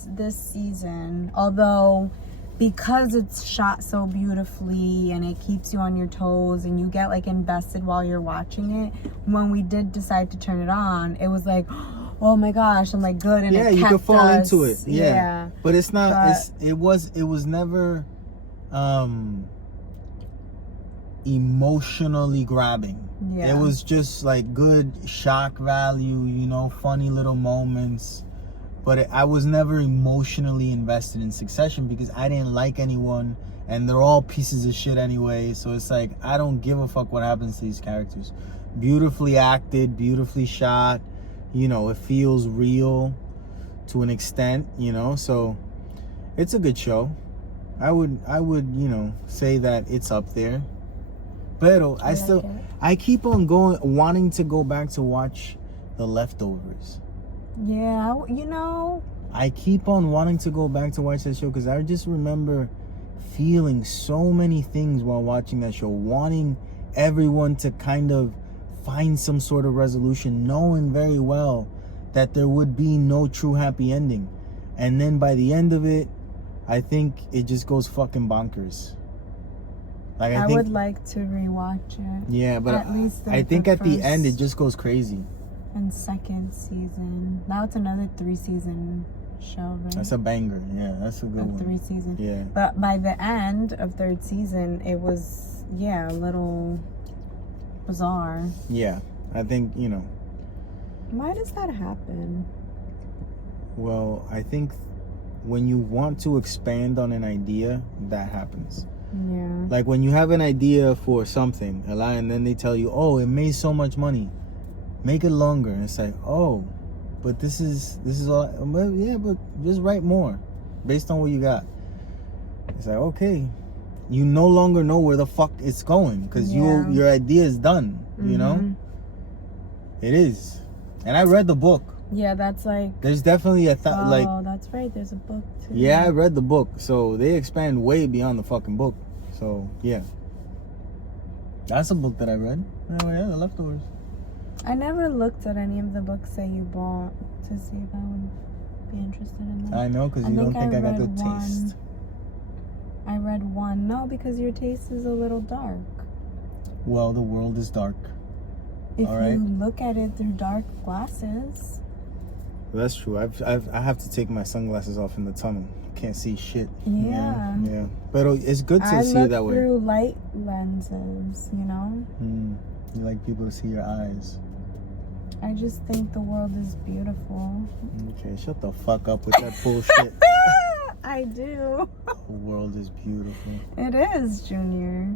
This season, although because it's shot so beautifully and it keeps you on your toes and you get like invested while you're watching it, when we did decide to turn it on, it was like, oh my gosh, I'm like good, and Yeah, it you kept could fall us, into it. Yeah. But it's not. But- It was never emotionally grabbing. Yeah. It was just like good shock value, you know, funny little moments. But I was never emotionally invested in Succession because I didn't like anyone, and they're all pieces of shit anyway. So it's like I don't give a fuck what happens to these characters. Beautifully acted, beautifully shot. You know, it feels real to an extent. You know, so it's a good show. I would you know say that it's up there. Pero I keep on wanting to go back to watch The Leftovers. Yeah, you know. I keep on wanting to go back to watch that show because I just remember feeling so many things while watching that show, wanting everyone to kind of find some sort of resolution, knowing very well that there would be no true happy ending. And then by the end of it, I think it just goes fucking bonkers. Like I would like to rewatch it. Yeah, but at least I think at the end it first just goes crazy. and second season. Now it's another 3-season show, right? That's a banger. Yeah, that's a good one. 3 seasons. Yeah. But by the end of 3rd season, it was a little bizarre. Yeah, I think, you know. Why does that happen? Well, I think when you want to expand on an idea, that happens. Yeah. Like when you have an idea for something, and then they tell you, oh, it made so much money, make it longer. And it's like, oh, but this is all. Well, yeah, but just write more based on what you got. It's like, okay, you no longer know where the fuck it's going because your idea is done. You know, it is. And I read the book. Yeah, that's like. There's definitely like. Oh, that's right. There's a book too. Yeah, I read the book, so they expand way beyond the fucking book. So yeah, that's a book that I read. Oh yeah, The Leftovers. I never looked at any of the books that you bought to see if I would be interested in them. I know, because you don't think I got good one. taste. I read one. No, because your taste is a little dark. Well, the world is dark. If All right. you look at it through dark glasses. That's true. I have to take my sunglasses off in the tunnel. Can't see shit. Yeah. Yeah. But it's good to see it that way. I look through light lenses, you know? You like people to see your eyes. I just think the world is beautiful. Okay, shut the fuck up with that bullshit. I do. The world is beautiful. It is, Junior.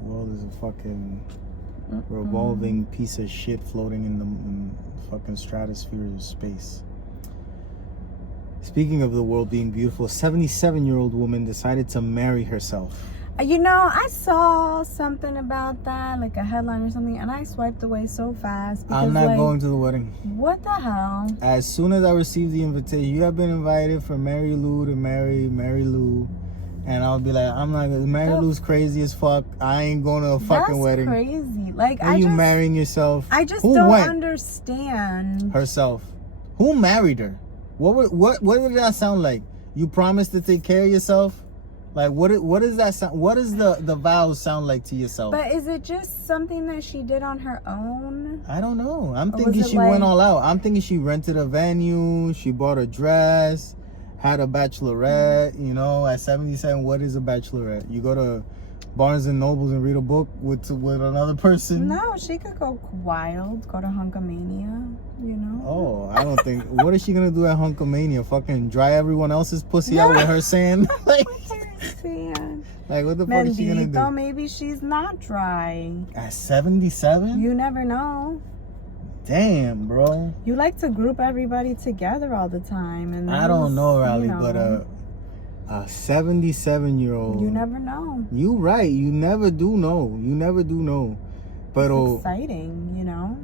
The world is a fucking revolving piece of shit floating in the fucking stratosphere of space. Speaking of the world being beautiful, a 77-year-old woman decided to marry herself. You know, I saw something about that, like a headline or something, and I swiped away so fast. Because, I'm not going to the wedding. What the hell? As soon as I received the invitation, you have been invited for Mary Lou to marry Mary Lou. And I'll be like, I'm not gonna. Mary Lou's crazy as fuck. I ain't going to a fucking wedding. That's crazy. Like, Are you marrying yourself? I just Who don't went? understand. Herself. Who married her? What did that sound like? You promised to take care of yourself? Like what does that sound? What does the vows sound like to yourself? But is it just something that she did on her own? I don't know. I'm Or thinking was it she like- went all out. I'm thinking she rented a venue, she bought a dress, had a bachelorette, you know, at 77. What is a bachelorette? You go to Barnes and Nobles and read a book with another person? No, she could go wild, go to Hunkamania, you know? Oh, I don't think. What is she gonna do at Hunkamania? Fucking dry everyone else's pussy out with her sand? Like what the fuck is she gonna Bendito, do? maybe she's not dry. At 77? You never know. Damn, bro. You like to group everybody together all the time, and I don't know, Riley, you know, but a 77-year-old. you never know. You right. You never do know. You never do know. But It's exciting, you know.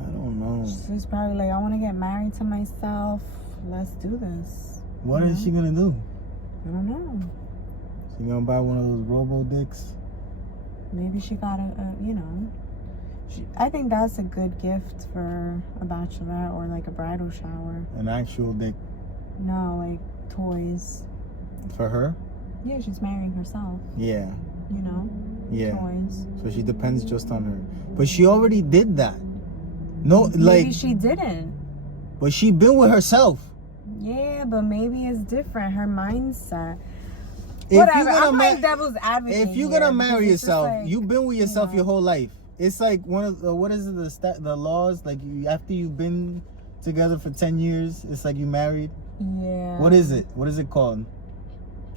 I don't know. She's probably like, I want to get married to myself. Let's do this. What is she gonna do? I don't know. She gonna buy one of those robo dicks? Maybe she got you know. I think that's a good gift for a bachelorette or like a bridal shower. An actual dick No, like toys. for her? Yeah, she's marrying herself, Yeah. you know? Yeah. Toys. So she depends just on her. But she already did that. No, like Maybe she didn't. But she been with herself. Yeah, but maybe it's different. Her mindset. If Whatever. you're gonna I'm like devil's advocate. if you're here, gonna because marry it's just yourself, like, you've been with yourself know. your whole life. It's like one of the, what is it, the laws, like after you've been together for 10 years, it's like you married. Yeah. What is it called?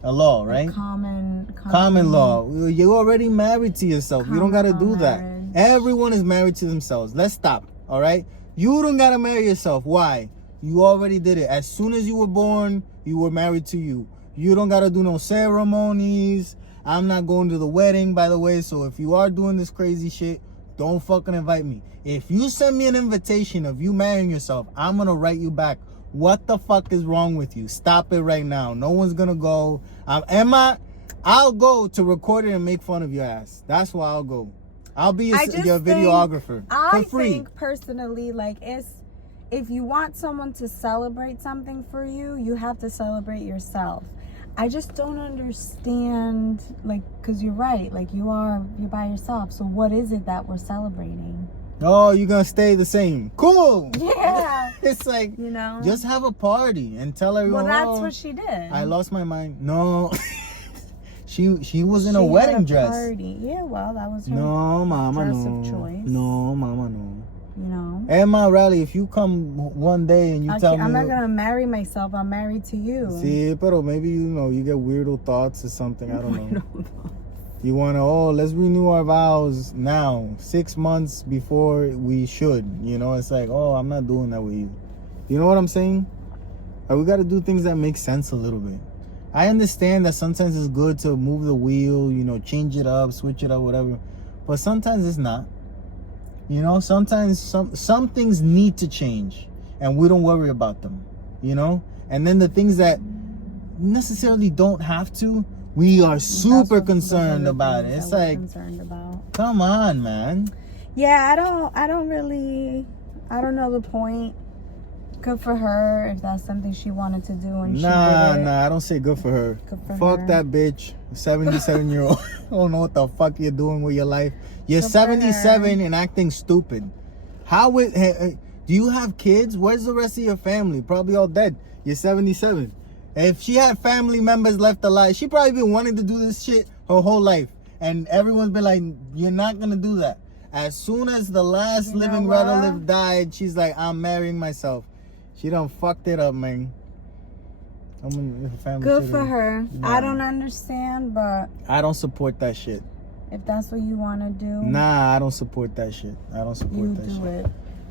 A law, right? Common law. You're already married to yourself. You don't gotta Common do that. marriage. Everyone is married to themselves. Let's stop. All right. You don't gotta marry yourself. Why? You already did it. As soon as you were born, you were married to you. You don't gotta do no ceremonies. I'm not going to the wedding, by the way. So if you are doing this crazy shit, don't fucking invite me. If you send me an invitation of you marrying yourself, I'm gonna write you back. What the fuck is wrong with you? Stop it right now. No one's gonna go. I'll go to record it and make fun of your ass. That's why I'll go. I'll be your videographer for free. I think personally, like, if you want someone to celebrate something for you, you have to celebrate yourself. I just don't understand, like, because you're right, like, you're by yourself. So what is it that we're celebrating? Oh, you're gonna stay the same. Cool. Yeah. It's like, You know? just have a party and tell everyone. Well, that's "Oh, what she did. I lost my mind." No. She was in She a had wedding dress. Party. Yeah, well, that was her No, mama, dress no. of choice. No, mama, no. You know? Emma Rally, if you come one day and you tell me, I'm not gonna marry myself. I'm married to you. see, pero maybe you get weirdo thoughts or something. I don't know. You wanna let's renew our vows now, 6 months before we should. It's like, I'm not doing that with you. You know what I'm saying? Like, we gotta do things that make sense a little bit. I understand that sometimes it's good to move the wheel, change it up, switch it up, whatever. But sometimes it's not. Sometimes some things need to change and we don't worry about them, And then the things that necessarily don't have to, we are super concerned about it. It's like, come on, man. Yeah, I don't know the point. Good for her if that's something she wanted to do and she did it. Nah, I don't say good for her. Good for Fuck her. that bitch, 77-year-old. I don't know what the fuck you're doing with your life. You're Good for 77 her. and acting stupid. Do you have kids? Where's the rest of your family? Probably all dead. You're 77. If she had family members left alive, she probably been wanting to do this shit her whole life. And everyone's been like, you're not gonna do that. As soon as the last living relative died, she's like, I'm marrying myself. She done fucked it up, man. Good for her. Nah. I don't understand, but I don't support that shit. if that's what you want to do, Nah, I don't support that shit. I don't support you that do shit. it.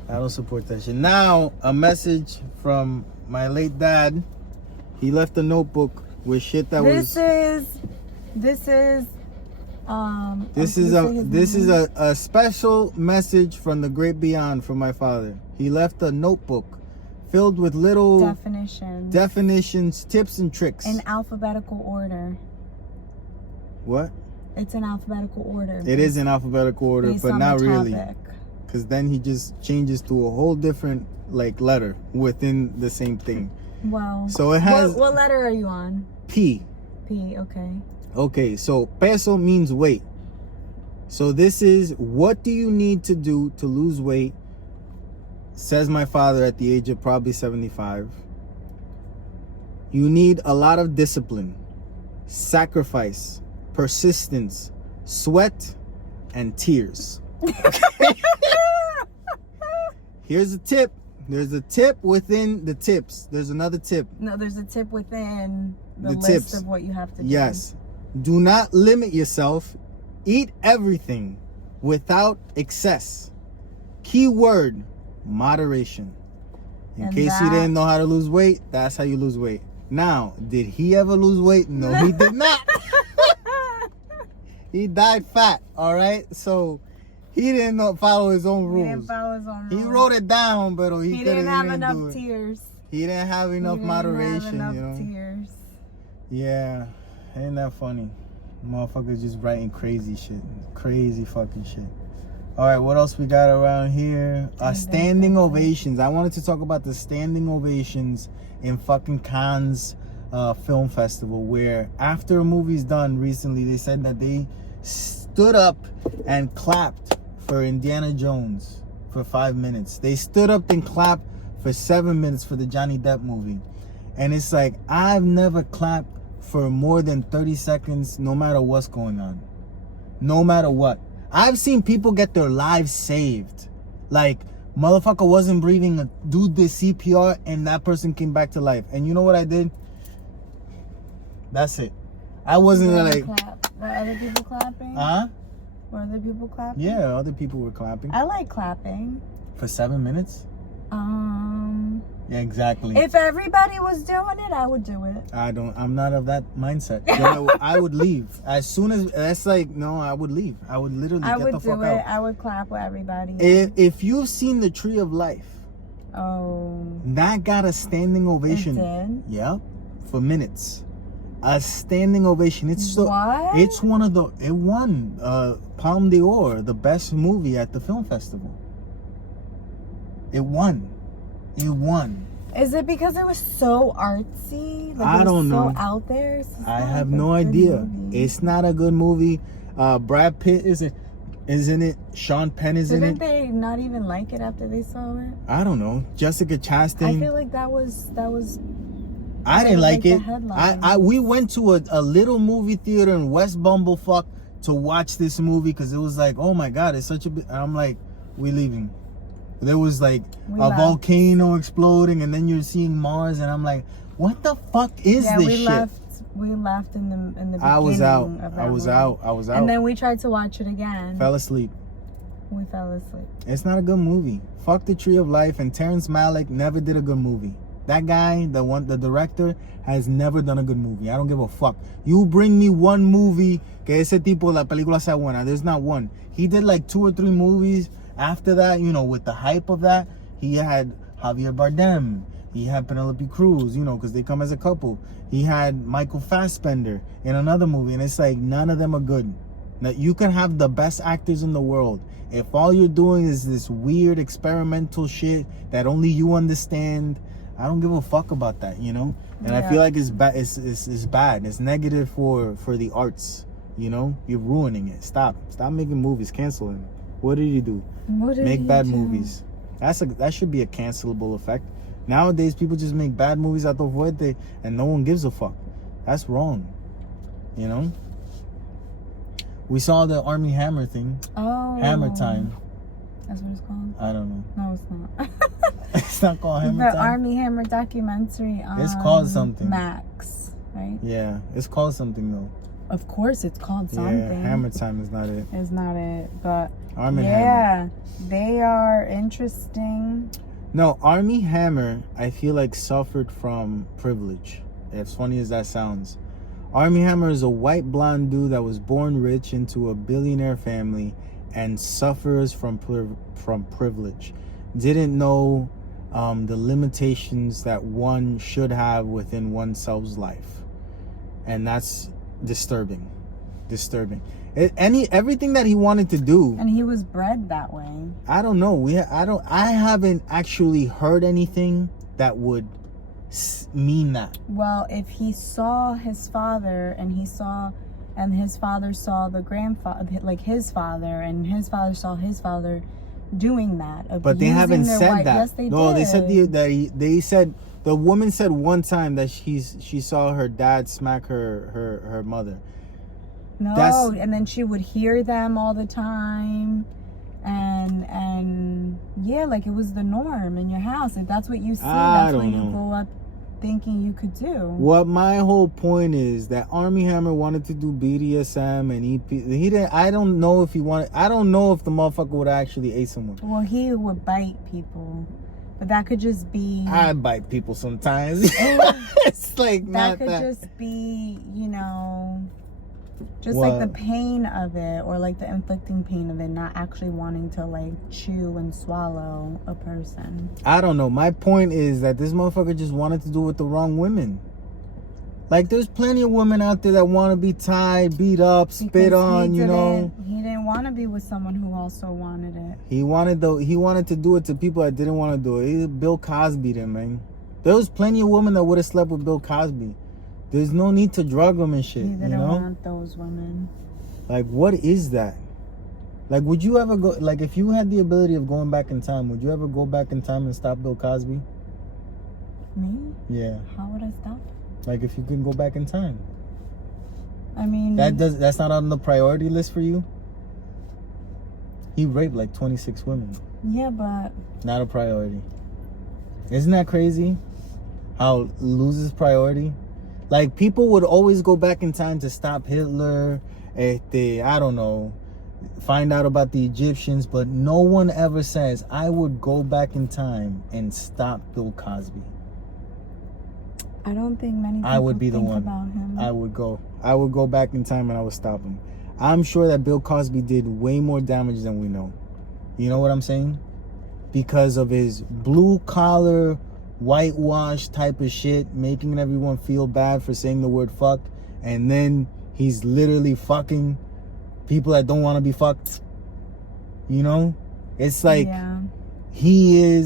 I don't support that shit. Now, a message from my late dad. He left a notebook with shit that This is a special message from the great beyond from my father. He left a notebook filled with little definitions, tips, and tricks. in alphabetical order. What? It's in alphabetical order. It is in alphabetical order, based but on not the really. topic. Because then he just changes to a whole different letter within the same thing. Well, So it has what letter are you on? P. P. Okay. Okay, so peso means weight. So this is, what do you need to do to lose weight? Says my father at the age of probably 75. You need a lot of discipline, sacrifice, persistence, sweat, and tears. Here's a tip. There's a tip within the tips. There's another tip. No, there's a tip within the list tips. of what you have to do. Yes. Do not limit yourself. Eat everything without excess. Key word, moderation. In And case you that- didn't know how to lose weight, that's how you lose weight. Now, did he ever lose weight? No, he did not. He died fat, all right? So he didn't follow his own He rules. didn't follow his own He rules. wrote it down, but He didn't have do enough it. tears. He didn't have enough moderation, He didn't have enough tears. Yeah, ain't that funny? Motherfuckers just writing crazy shit. Crazy fucking shit. All right, what else we got around here? Standing ovations. I wanted to talk about the standing ovations in fucking Cannes Film Festival, where after a movie's done recently, they said that they stood up and clapped for Indiana Jones for 5 minutes. They stood up and clapped for 7 minutes for the Johnny Depp movie. And it's like, I've never clapped for more than 30 seconds, no matter what's going on. No matter what. I've seen people get their lives saved. Like, motherfucker wasn't breathing, do the CPR, and that person came back to life. And you know what I did? That's it. I wasn't like... Clap. Were other people clapping? Huh? Were other people clapping? Yeah, other people were clapping. I like clapping. For 7 minutes? Yeah, exactly. If everybody was doing it, I would do it. I'm not of that mindset. I would leave. As soon as, that's like, no, I would leave. I would literally get the fuck out. I would clap with everybody. If you've seen The Tree of Life, that got a standing ovation. It did? Yep. For minutes. A standing ovation. It's one of the, it won Palme d'Or, the best movie at the film festival. It won. Is it because it was so artsy? Like I don't know. So out there. I have no idea. Movie. It's not a good movie. Brad Pitt is in it. Sean Penn is in it. Didn't they not even like it after they saw it? I don't know. Jessica Chastain. I feel like that was. I didn't like it. We went to a little movie theater in West Bumblefuck to watch this movie because it was like, oh my god, it's such a. And I'm like, we leaving. There was like volcano exploding, and then you're seeing Mars, and I'm like, what the fuck is this shit? We left in the beginning. I was out. I was out. And then we tried to watch it again. Fell asleep. We fell asleep. It's not a good movie. Fuck The Tree of Life, and Terrence Malick never did a good movie. That guy, the director, has never done a good movie. I don't give a fuck. You bring me one movie que ese tipo la película sea buena. There's not one. He did like 2 or 3 movies. After that, with the hype of that, he had Javier Bardem. He had Penelope Cruz, because they come as a couple. He had Michael Fassbender in another movie. And it's like, none of them are good. Now, you can have the best actors in the world. If all you're doing is this weird experimental shit that only you understand, I don't give a fuck about that, And I feel like it's bad. It's bad. It's negative for the arts, You're ruining it. Stop making movies. Cancel them. What did you do? Make bad movies. That should be a cancelable effect. Nowadays, people just make bad movies out of fuerte and no one gives a fuck. That's wrong. We saw the Army Hammer thing. Oh. Hammer Time. That's what it's called? I don't know. No, it's not. It's not called Hammer Time? The Army Hammer documentary on It's called something. Max, right? Yeah, it's called something though. Of course it's called something. Yeah, Hammer Time is not it. It's not it, but Army Hammer. They are interesting. No, Army Hammer, I feel like suffered from privilege. As funny as that sounds. Army Hammer is a white blonde dude that was born rich into a billionaire family and suffers from privilege. Didn't know the limitations that one should have within oneself's life. And that's disturbing. Everything that he wanted to do, and he was bred that way. I don't know. I haven't actually heard anything that would mean that. Well, if he saw his father and his father saw the grandfather, like his father, and his father saw his father doing that. But they haven't said that. Yes, they no, did. They said they said the woman said one time that she saw her dad smack her mother. No, and then she would hear them all the time, and yeah, like it was the norm in your house. If that's what you see, that's what you grow up thinking you could do. What my whole point is that Army Hammer wanted to do BDSM and EP. He didn't. I don't know if he wanted. I don't know if the motherfucker would actually ate someone. Well, he would bite people. But that could just be... I bite people sometimes. It's like not that. That could just be, just like the pain of it, or like the inflicting pain of it, not actually wanting to like chew and swallow a person. I don't know. My point is that this motherfucker just wanted to do it with the wrong women. Like, there's plenty of women out there that want to be tied, beat up, spit on, He didn't want to be with someone who also wanted it. He wanted to do it to people that didn't want to do it. Bill Cosby them, man. There was plenty of women that would have slept with Bill Cosby. There's no need to drug them and shit, He didn't want those women. Like, what is that? Like, would you ever go, like, if you had the ability of going back in time, would you ever go back in time and stop Bill Cosby? Me? Yeah. How would I stop? Like, if you can go back in time. I mean, That's not on the priority list for you? He raped like 26 women. yeah, but Not a priority. Isn't that crazy? How it loses priority? Like, people would always go back in time to stop Hitler, I don't know, find out about the Egyptians, but no one ever says, I would go back in time and stop Bill Cosby. I don't think many people I would be the think one. about him. I would go back in time and I would stop him. I'm sure that Bill Cosby did way more damage than we know. You know what I'm saying? Because of his blue collar, whitewash type of shit, making everyone feel bad for saying the word fuck, and then he's literally fucking people that don't want to be fucked. You know? It's like he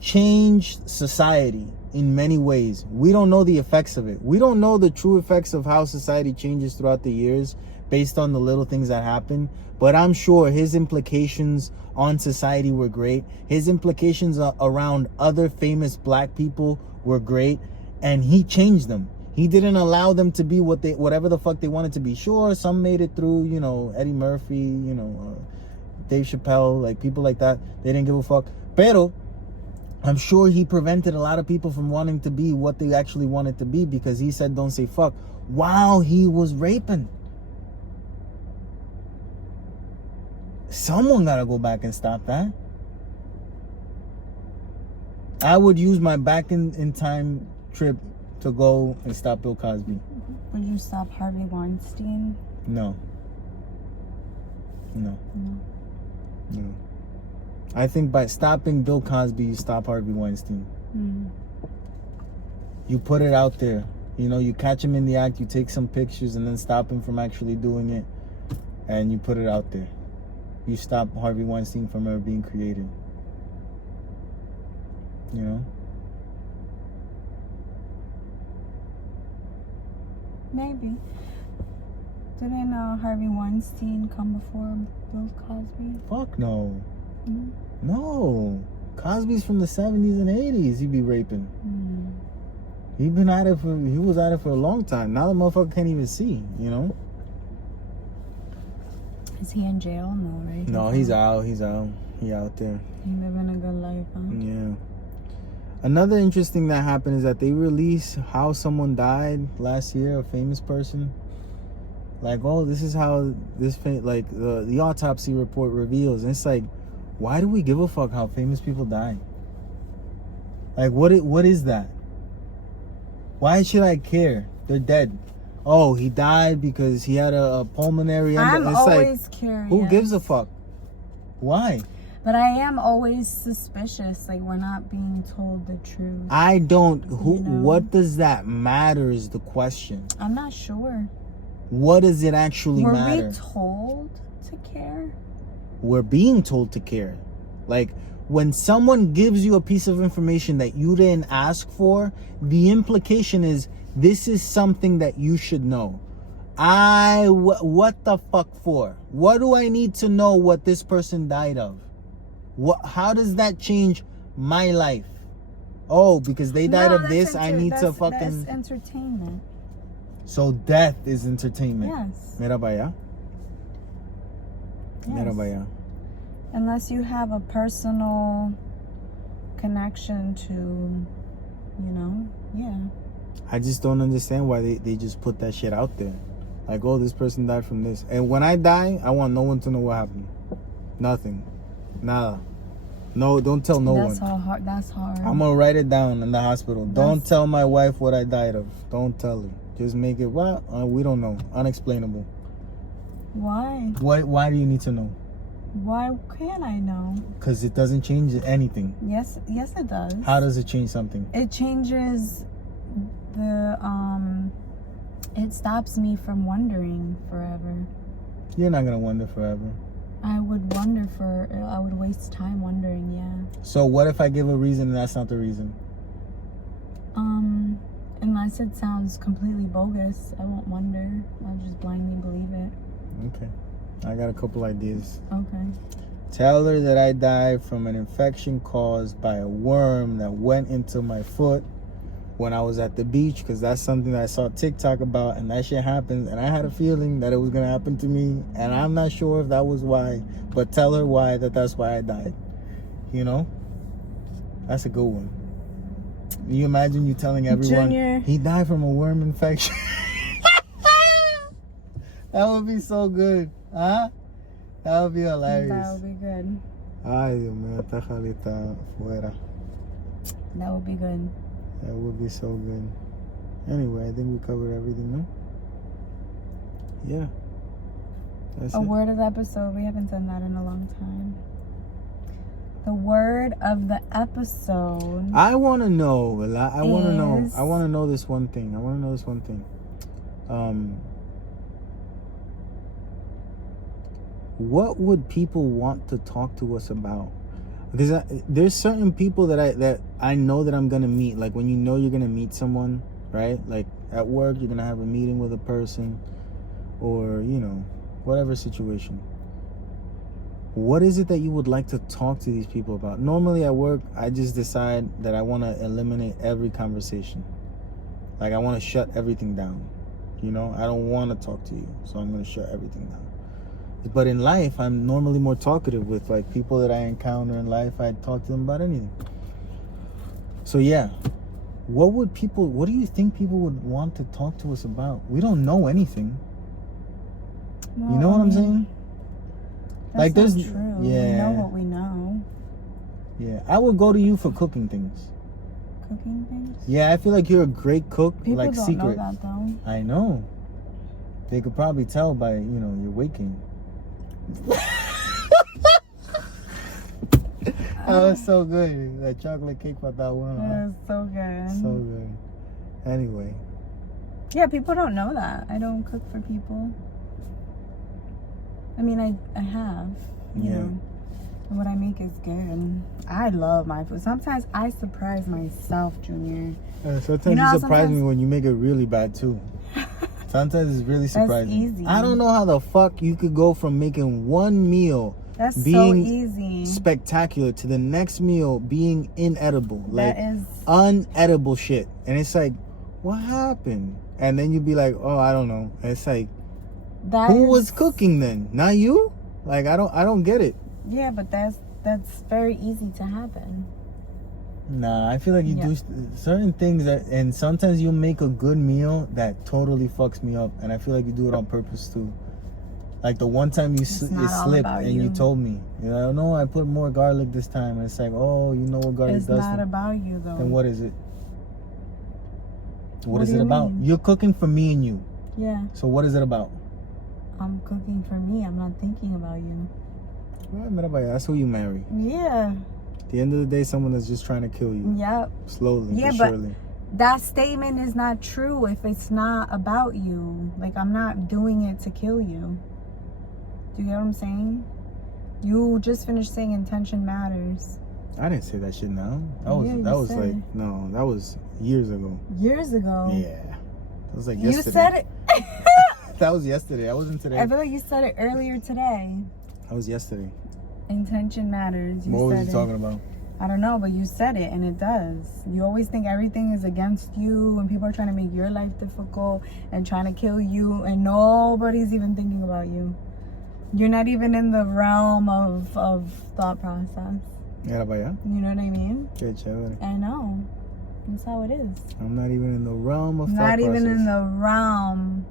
changed society in many ways. We don't know the effects of it. We don't know the true effects of how society changes throughout the years based on the little things that happen. But I'm sure his implications on society were great. His implications around other famous black people were great. And he changed them. He didn't allow them to be whatever the fuck they wanted to be. Sure, some made it through, you know, Eddie Murphy, you know, Dave Chappelle, like people like that. They didn't give a fuck. Pero I'm sure he prevented a lot of people from wanting to be what they actually wanted to be because he said don't say fuck while he was raping. Someone gotta go back and stop that. I would use my back in time trip to go and stop Bill Cosby. Would you stop Harvey Weinstein? No. I think by stopping Bill Cosby, you stop Harvey Weinstein. You put it out there. You know, you catch him in the act, you take some pictures, and then stop him from actually doing it. And you put it out there. You stop Harvey Weinstein from ever being created. You know? Maybe. Didn't Harvey Weinstein come before Bill Cosby? Fuck no. No? No. Cosby's from the 70s and 80s. He'd be raping. He was at it for a long time. Now the motherfucker can't even see, you know? Is he in jail? No, right? No, he's out. He out there. He living a good life, huh? Yeah. Another interesting that happened is that they released how someone died last year, a famous person. Like, oh, this is how the autopsy report reveals. And it's like, why do we give a fuck how famous people die? Like, what is that? Why should I care? They're dead. Oh, he died because he had a pulmonary embolism. I'm it's always like, curious. Who gives a fuck? Why? But I am always suspicious. Like, we're not being told the truth. I don't. You know? What does that matter is the question. I'm not sure. What does it actually matter? Were we told to care? We're being told to care. Like, when someone gives you a piece of information that you didn't ask for, the implication is this is something that you should know. What the fuck for? What do I need to know what this person died of? How does that change my life? Oh, because they died of this, I need to fucking... That's entertainment. So death is entertainment. Yes. Mira vaya. Yes. Mira vaya. Unless you have a personal connection to, you know, yeah. I just don't understand why they just put that shit out there. Like, oh, this person died from this. And when I die, I want no one to know what happened. Nothing. Nada. No, don't tell no one. That's hard. I'm going to write it down in the hospital. Don't tell my wife what I died of. Don't tell her. Just make it, what? We don't know. Unexplainable. Why? Why do you need to know? Why can't I know? Because it doesn't change anything. Yes, it does. How does it change something? It changes it stops me from wondering forever. You're not going to wonder forever. I would waste time wondering, yeah. So what if I give a reason and that's not the reason? Unless it sounds completely bogus, I won't wonder. I'll just blindly believe it. Okay. I got a couple ideas. Okay. Tell her that I died from an infection caused by a worm that went into my foot when I was at the beach, because that's something that I saw TikTok about, and that shit happened, and I had a feeling that it was gonna happen to me, and I'm not sure if that was why, but tell her why that's why I died. You know? That's a good one. You imagine you telling everyone Junior. he died from a worm infection. That would be so good. Huh? That would be hilarious. That would be good. Ay, Dios mío, esta jalita fuera. That would be good. That would be so good. Anyway, I think we covered everything, no? Yeah. That's A it. word of the episode. We haven't done that in a long time. The word of the episode. I want to know. I want to know. is- I want to know this one thing. What would people want to talk to us about? Because there's certain people that I know that I'm gonna meet. Like when you know you're gonna meet someone, right? Like at work, you're gonna have a meeting with a person, or you know, whatever situation. What is it that you would like to talk to these people about? Normally at work, I just decide that I want to eliminate every conversation. Like I want to shut everything down. You know, I don't want to talk to you, so I'm gonna shut everything down. But in life, I'm normally more talkative with like people that I encounter in life. I talk to them about anything. So yeah, what do you think people would want to talk to us about? We don't know anything. Well, You know what I'm saying? That's Like, there's- not true. We yeah. know what we know. Yeah, I would go to you for cooking things. Cooking things. Yeah, I feel like you're a great cook, People like don't secret. know that though. I know. They could probably tell by, your waking. That was so good. That chocolate cake with that one. It was so good. So good. Anyway, Yeah, people don't know that. I don't cook for people. I mean, I have, you Yeah. know. And what I make is good. I love my food. Sometimes I surprise myself, Junior. sometimes You know you how surprise me sometimes- when you make it really bad too. Sometimes it's really surprising. easy. I don't know how the fuck you could go from making one meal That's so being easy. spectacular to the next meal being inedible. Like That is unedible shit. And it's like, what happened? And then you'd be like, oh, I don't know. And it's like, that who is- was cooking then? Not you? Like I don't get it. Yeah, but that's very easy to happen. Nah, I feel like you Yeah. do certain things and sometimes you make a good meal that totally fucks me up, and I feel like you do it on purpose too. Like the one time you It's not all slipped about and you you. told me, no, I put more garlic this time, and it's like, oh, you know what garlic It's does? not about you though. Then what is it? What What is do it you about? mean? You're cooking for me and you. Yeah, So what is it about? I'm cooking for me. I'm not thinking about you. Well, mira vaya, that's who you marry. Yeah. At the end of the day, someone that's just trying to kill you Yep. slowly Yeah, but but- surely. That statement is not true if it's not about you. Like, I'm not doing it to kill you. Do you get what I'm saying? You just finished saying intention matters. I didn't say that shit now. Yeah, you That was said like it. no, that was years ago. Years ago. Yeah. That was like You yesterday. said it. That was yesterday. I wasn't today. I feel like you said it earlier today. That was yesterday. Intention matters. You What was said you it. talking about? I don't know, but you said it, and it does. You always think everything is against you, and people are trying to make your life difficult and trying to kill you, and nobody's even thinking about you. You're not even in the realm of thought process. Era para allá. You know what I mean? Qué chévere. I know. That's how it is. I'm not even in the realm of thought Not even process. in the realm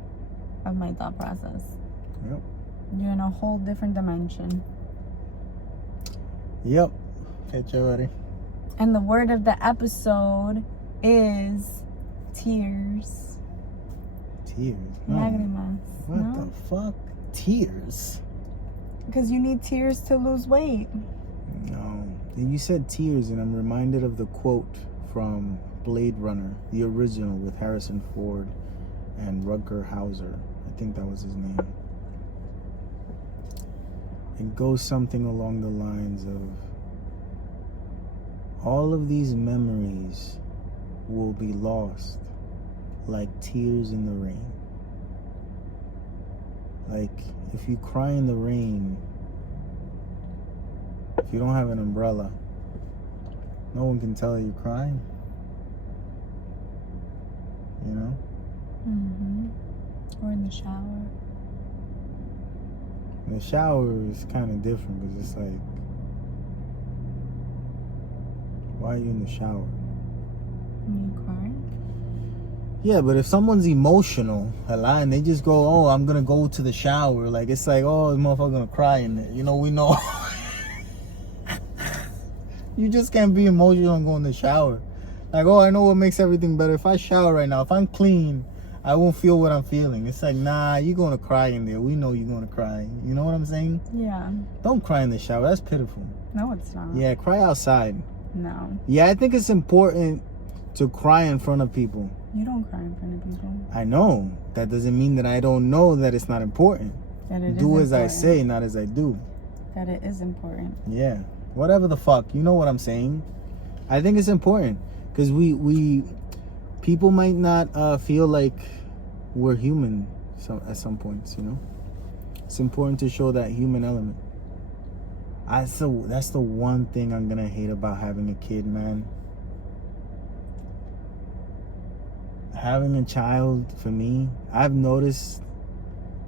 of my thought process. Yep. You're in a whole different dimension. Yep. Qué chévere. And the word of the episode is tears. Tears. No. Lágrimas. What No? the fuck? Tears? Because you need tears to lose weight. No. You said tears, and I'm reminded of the quote from Blade Runner, the original with Harrison Ford and Rutger Hauser. I think that was his name. It goes something along the lines of, all of these memories will be lost like tears in the rain. Like, if you cry in the rain, if you don't have an umbrella, no one can tell you're crying. You know? Or in the shower. The shower is kind of different because it's like, why are you in the shower? Are you crying? Yeah, but if someone's emotional, and they just go, oh, I'm gonna go to the shower, like it's like, oh, the motherfucker gonna cry in there. You know, we know. You just can't be emotional and go in the shower. Like, oh, I know what makes everything better. If I shower right now, if I'm clean, I won't feel what I'm feeling. It's like, nah, you're gonna cry in there. We know you're gonna cry. You know what I'm saying? Yeah. Don't cry in the shower. That's pitiful. No, it's not. Yeah, cry outside. No. Yeah, I think it's important to cry in front of people. You don't cry in front of people. I know. That doesn't mean that I don't know that it's not important. That it is Do as I important. say, not as I do. That it is important. Yeah. Whatever the fuck. You know what I'm saying? I think it's important. Because people might not feel like we're human at some points, you know? It's important to show that human element. That's the one thing I'm gonna hate about having a kid, man. Having a child, for me, I've noticed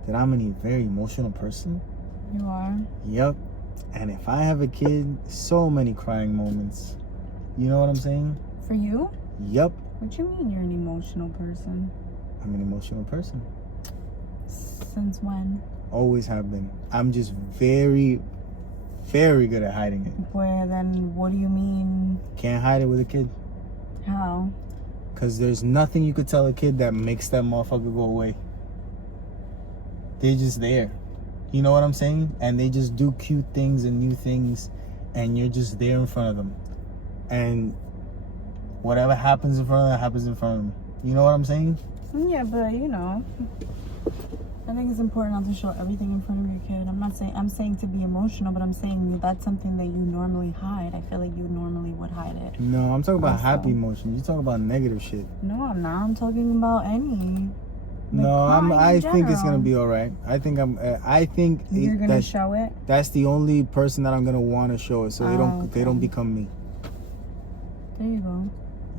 that I'm a very emotional person. You are? Yep. And if I have a kid, so many crying moments. You know what I'm saying? For you? Yep. What you mean you're an emotional person? I'm an emotional person. Since when? Always have been. I'm just very, very good at hiding it. Well, then what do you mean? Can't hide it with a kid. How? Because there's nothing you could tell a kid that makes that motherfucker go away. They're just there. You know what I'm saying? And they just do cute things and new things. And you're just there in front of them. And whatever happens in front of them, happens in front of them. You know what I'm saying? Yeah, but you know, I think it's important not to show everything in front of your kid. I'm saying to be emotional, but I'm saying that's something that you normally hide. I feel like you normally would hide it. No, I'm talking about Also. happy emotions. You talking about negative shit. No, I'm not. I'm talking about any. No, I think it's gonna general. be all right. I think You're gonna show it. That's the only person that I'm gonna want to show it, so they don't become me. There you go.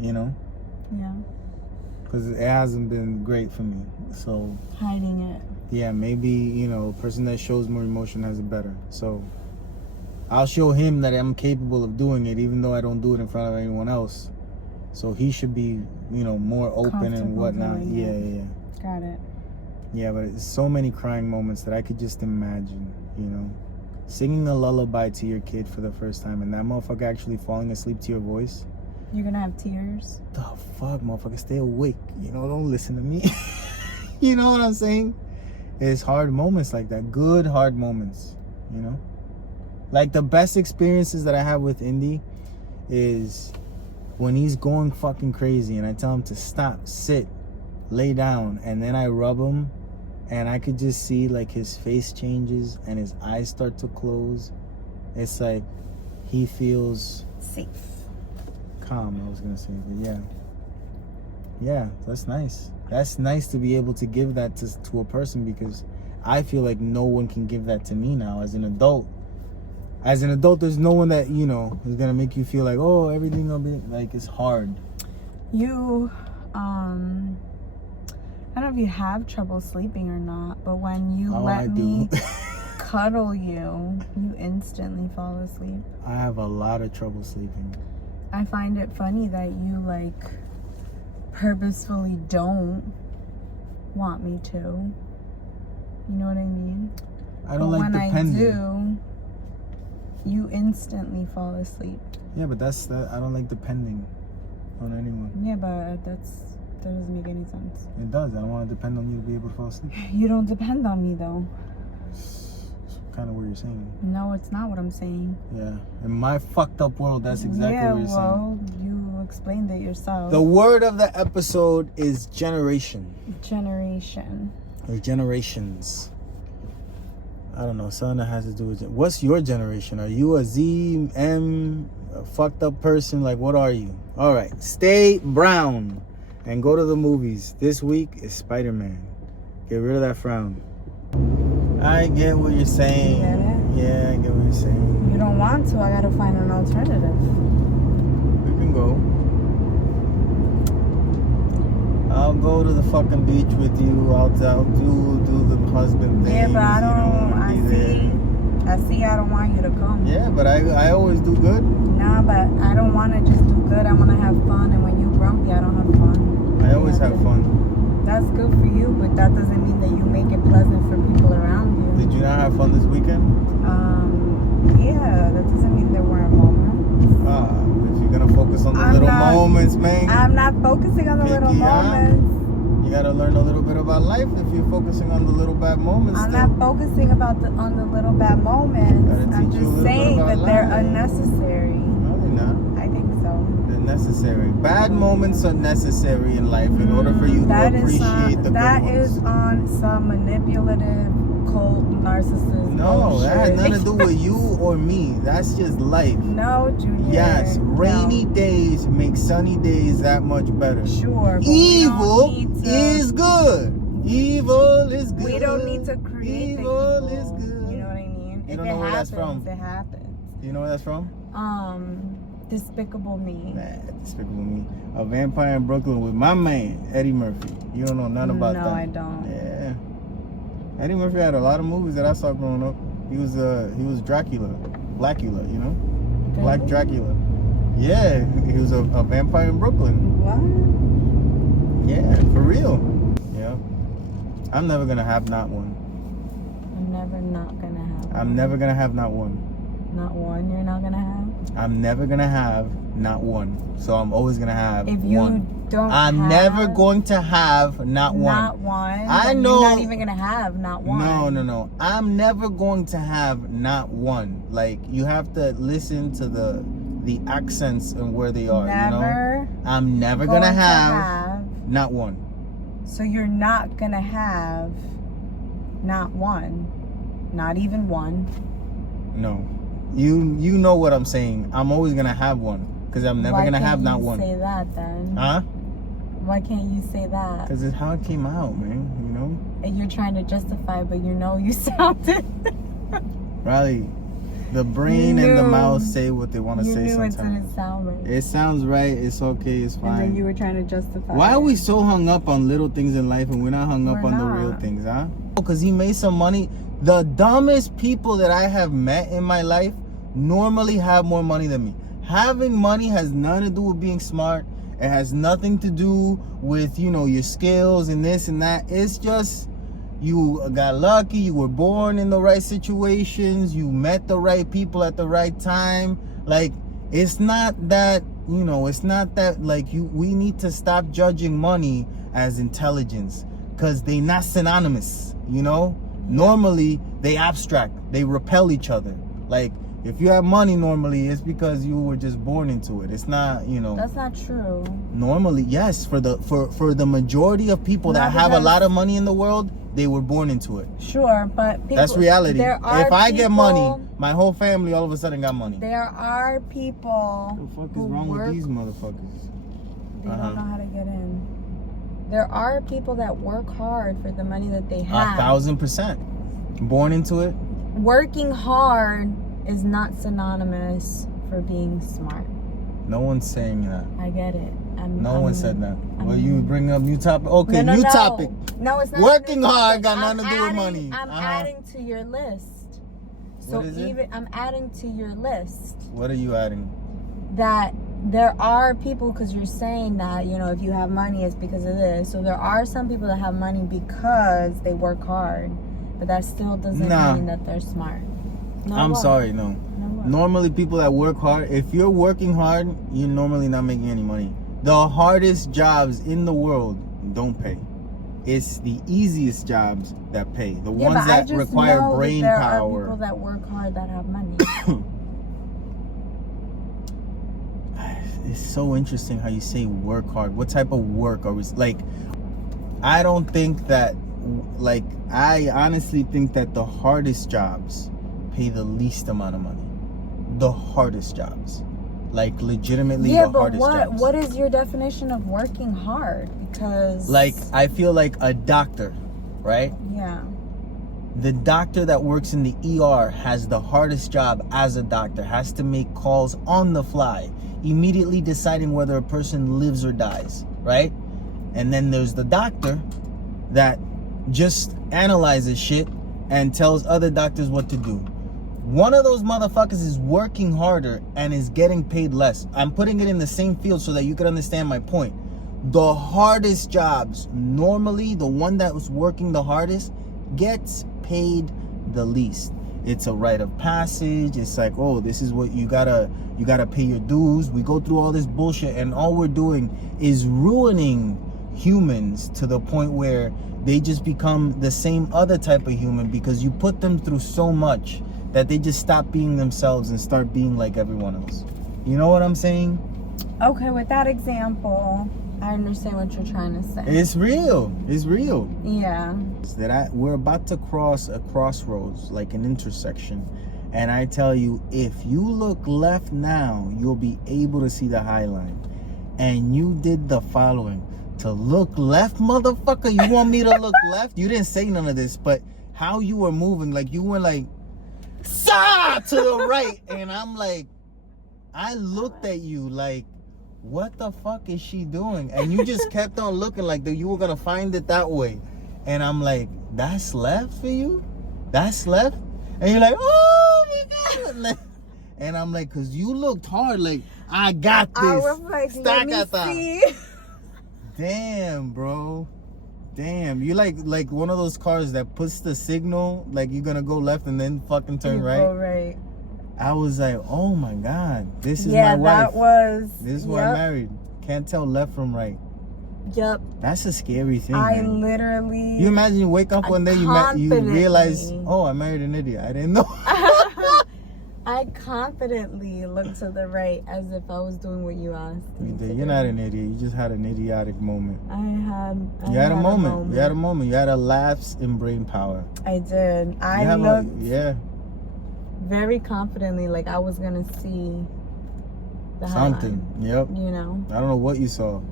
You know, Yeah. because it hasn't been great for me. So Hiding it. yeah, maybe a person that shows more emotion has it better. So I'll show him that I'm capable of doing it, even though I don't do it in front of anyone else. So he should be, more open and whatnot. doing it. Yeah. Got it. Yeah, but it's so many crying moments that I could just imagine, singing a lullaby to your kid for the first time and that motherfucker actually falling asleep to your voice. You're gonna have tears. The fuck, motherfucker, stay awake. Don't listen to me. You know what I'm saying? It's hard moments like that. Good, hard moments, Like the best experiences that I have with Indy is when he's going fucking crazy and I tell him to stop, sit, lay down, and then I rub him and I could just see like his face changes and his eyes start to close. It's like he feels Safe. calm, I was gonna say, but yeah, that's nice. That's nice to be able to give that to a person, because I feel like no one can give that to me now as an adult. As an adult, there's no one that is gonna make you feel like, oh, everything will be like, it's hard. You I don't know if you have trouble sleeping or not, but when you let me cuddle you, you instantly fall asleep. I have a lot of trouble sleeping. I find it funny that you purposefully don't want me to. You know what I mean? I don't but like when depending. I do, you instantly fall asleep. Yeah, but I don't like depending on anyone. Yeah, but that doesn't make any sense. It does. I don't want to depend on you to be able to fall asleep. You don't depend on me though. It's kind of what you're saying. No, it's not what I'm saying. Yeah. In my fucked up world, that's exactly what you're saying. You explained it yourself. The word of the episode is generation. Generation. Or generations. I don't know. Something that has to do with... What's your generation? Are you a Z, M, a fucked up person? Like, what are you? All right. Stay brown and go to the movies. This week is Spider-Man. Get rid of that frown. I get what you're saying. You get it? Yeah, I get what you're saying. You don't want to. I gotta find an alternative. We can go. I'll go to the fucking beach with you. I'll do the husband thing. Yeah, but I don't. wanna be there. I see. I don't want you to come. Yeah, but I always do good. Nah, but I don't want to just do good. I want to have fun. And when you grumpy, I don't have fun. I always have fun. That's good for you, but that doesn't mean that you make it pleasant for people around you. Did you not have fun this weekend? Yeah, that doesn't mean there weren't moments. If you're gonna focus on the little moments, man. I'm not focusing on the little moments. You gotta learn a little bit about life if you're focusing on the little bad moments. I'm not focusing on the little bad moments. I'm just saying that they're unnecessary. No, they're not. I think so. They're necessary. Bad moments are necessary in life in order for you to appreciate the good That ones. is on some manipulative, cold, narcissist No, bullshit. that has nothing to do with you or me. That's just life. No, Junior. Yes, rainy No. days make sunny days that much better. Sure. But Evil we don't need to, is good. Evil is good. We don't need to create Evil the evil. is good. You know what I mean? You If don't it know where that's happens, from. it happens. Do you know where that's from? Despicable Me. Nah, Despicable Me. A Vampire in Brooklyn with my man, Eddie Murphy. You don't know nothing about that. No, I don't. Yeah. Eddie Murphy had a lot of movies that I saw growing up. He was Dracula. Blackula, you know? Black Dracula. Yeah, he was a vampire in Brooklyn. What? Yeah, for real. Yeah. I'm never gonna have not one. I'm never not gonna have. I'm never gonna have not one. Not one. You're not gonna have. I'm never gonna have not one. So I'm always gonna have If you one. don't. I'm have never going to have not one. Not one. I then know. You're not even gonna have not one. No. I'm never going to have not one. Like, you have to listen to the accents and where they are. Never. You know? I'm never gonna have not one. So you're not gonna have not one. Not even one. No. You know what I'm saying. I'm always gonna have one. Because I'm never gonna have not one. Why can't you say that then? Huh? Why can't you say that? Because it's how it came out, man. You know? And you're trying to justify, but you know you sounded. Riley, the brain and the mouth say what they want to say You knew it sometimes. didn't sound right. It sounds right. It's okay. It's fine. And then you were trying to justify. Why are it. we so hung up on little things in life and we're not hung up We're on the real not. things, huh? Because he made some money. The dumbest people that I have met in my life normally have more money than me. Having money has nothing to do with being smart. It has nothing to do with, you know, your skills and this and that. It's just you got lucky. You were born in the right situations. You met the right people at the right time. Like, it's not that, you know, it's not that like we need to stop judging money as intelligence, because they're not synonymous, you know? Normally they abstract, they repel each other. Like, if you have money normally, it's because you were just born into it. It's not, you know. That's not true. Normally, yes, for the majority of people that have a lot of money in the world, they were born into it. Sure, but people, That's reality. There are If I get money, people- my whole family all of a sudden got money. There are people. What the fuck who is wrong work, with these motherfuckers? They don't know how to get in. There are people that work hard for the money that they have. 1,000%. Born into it. Working hard is not synonymous for being smart. No one's saying that. I get it. No one said that. Well, I'm- you bring up new topic. Okay, new topic. No, it's not. Working a new hard topic. got nothing to do with adding- money. I'm adding to your list. So What is it? I'm adding to your list What are you adding? that there are people, because you're saying that, you know, if you have money, it's because of this. So there are some people that have money because they work hard, but that still doesn't mean that they're smart. No, I'm what? sorry, no. No, what? Normally, people that work hard, if you're working hard, you're normally not making any money. The hardest jobs in the world don't pay. It's the easiest jobs that pay. The Yeah, ones but I that just require know brain that there power. are people that work hard that have money. It's so interesting how you say work hard. What type of work are we like? I don't think that, like, I honestly think that the hardest jobs pay the least amount of money. The hardest jobs, like, legitimately the hardest jobs. What is your definition of working hard? Because Like, I feel like a doctor, right? yeah, The doctor that works in the ER has the hardest job as a doctor, has to make calls on the fly, immediately deciding whether a person lives or dies, right? And then there's the doctor that just analyzes shit and tells other doctors what to do. One of those motherfuckers is working harder and is getting paid less. I'm putting it in the same field so that you can understand my point. The hardest jobs, normally the one that was working the hardest gets paid the least. It's a rite of passage. It's like, oh, this is what you gotta pay your dues. We go through all this bullshit, and all we're doing is ruining humans to the point where they just become the same other type of human, because you put them through so much that they just stop being themselves and start being like everyone else. You know what I'm saying? Okay, with that example, I understand what you're trying to say. It's real. It's real. Yeah. We're about to cross a crossroads, like an intersection, and I tell you, if you look left now, you'll be able to see the High Line. And you did the following: to look left, motherfucker. You want me to look left? You didn't say none of this, but how you were moving, like you were like, "Sa!" to the right, and I'm like, I looked at you like, what the fuck is she doing? And you just kept on looking like that you were gonna find it that way. And I'm like, that's left for you? That's left? And you're like, oh my God. And I'm like, cause you looked hard, like, I got this. I was like, let me see. Damn, bro. Damn. You like one of those cars that puts the signal, like you're gonna go left and then fucking turn right. Go right. I was like, oh my God, this is my wife. This is who I married. Can't tell left from right. Yep. That's a scary thing. I man. literally. You imagine you wake up one day, you realize, oh, I married an idiot. I didn't know. I confidently looked to the right as if I was doing what you asked me to do. You're not an idiot. You just had an idiotic moment. You had a moment. You had a moment. You had a lapse in brain power. I did. I looked very confidently, like I was gonna see the something. Yep. You know. I don't know what you saw.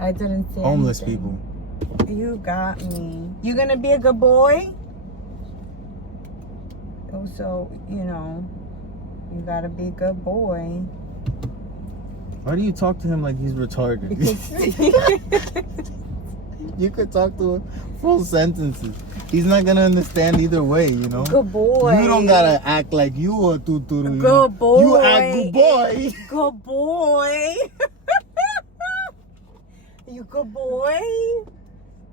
I didn't see homeless anything. people. You got me. You gonna be a good boy? So, you know, you gotta be a good boy. Why do you talk to him like he's retarded? You could talk to him full sentences. He's not gonna understand either way, you know? Good boy. You don't gotta act like you are tuturu. Good boy. You act good boy. Good boy. You good boy.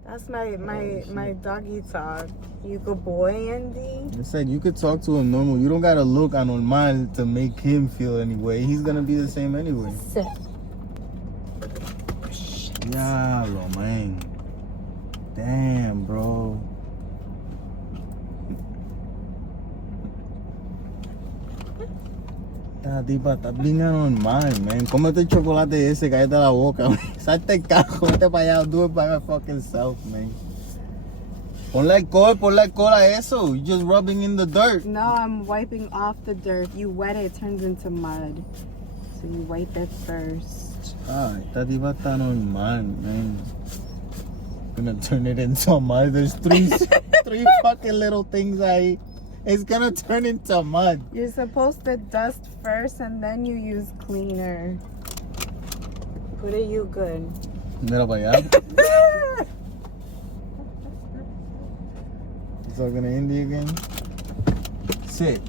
That's my doggy talk. You good boy, Andy. It's like you could talk to him normal. You don't gotta look anormal to make him feel any way. He's gonna be the same anyway. Sit. Diablo, man. Damn, bro. Tipa, estás bien anormal, man. Cómete el chocolate ese, cállate la boca, man. Salte el cajo, vete para allá. Do it by my fucking self, man. Ponle alcohol a eso. You're just rubbing in the dirt. No, I'm wiping off the dirt. You wet it, it turns into mud. So you wipe it first. Ah, esta tipa está normal, man. Gonna turn it into mud. There's three fucking little things ahí. It's gonna turn into mud. You're supposed to dust first and then you use cleaner. Put it you good. Mira para allá. You talking to Indy again? Sit.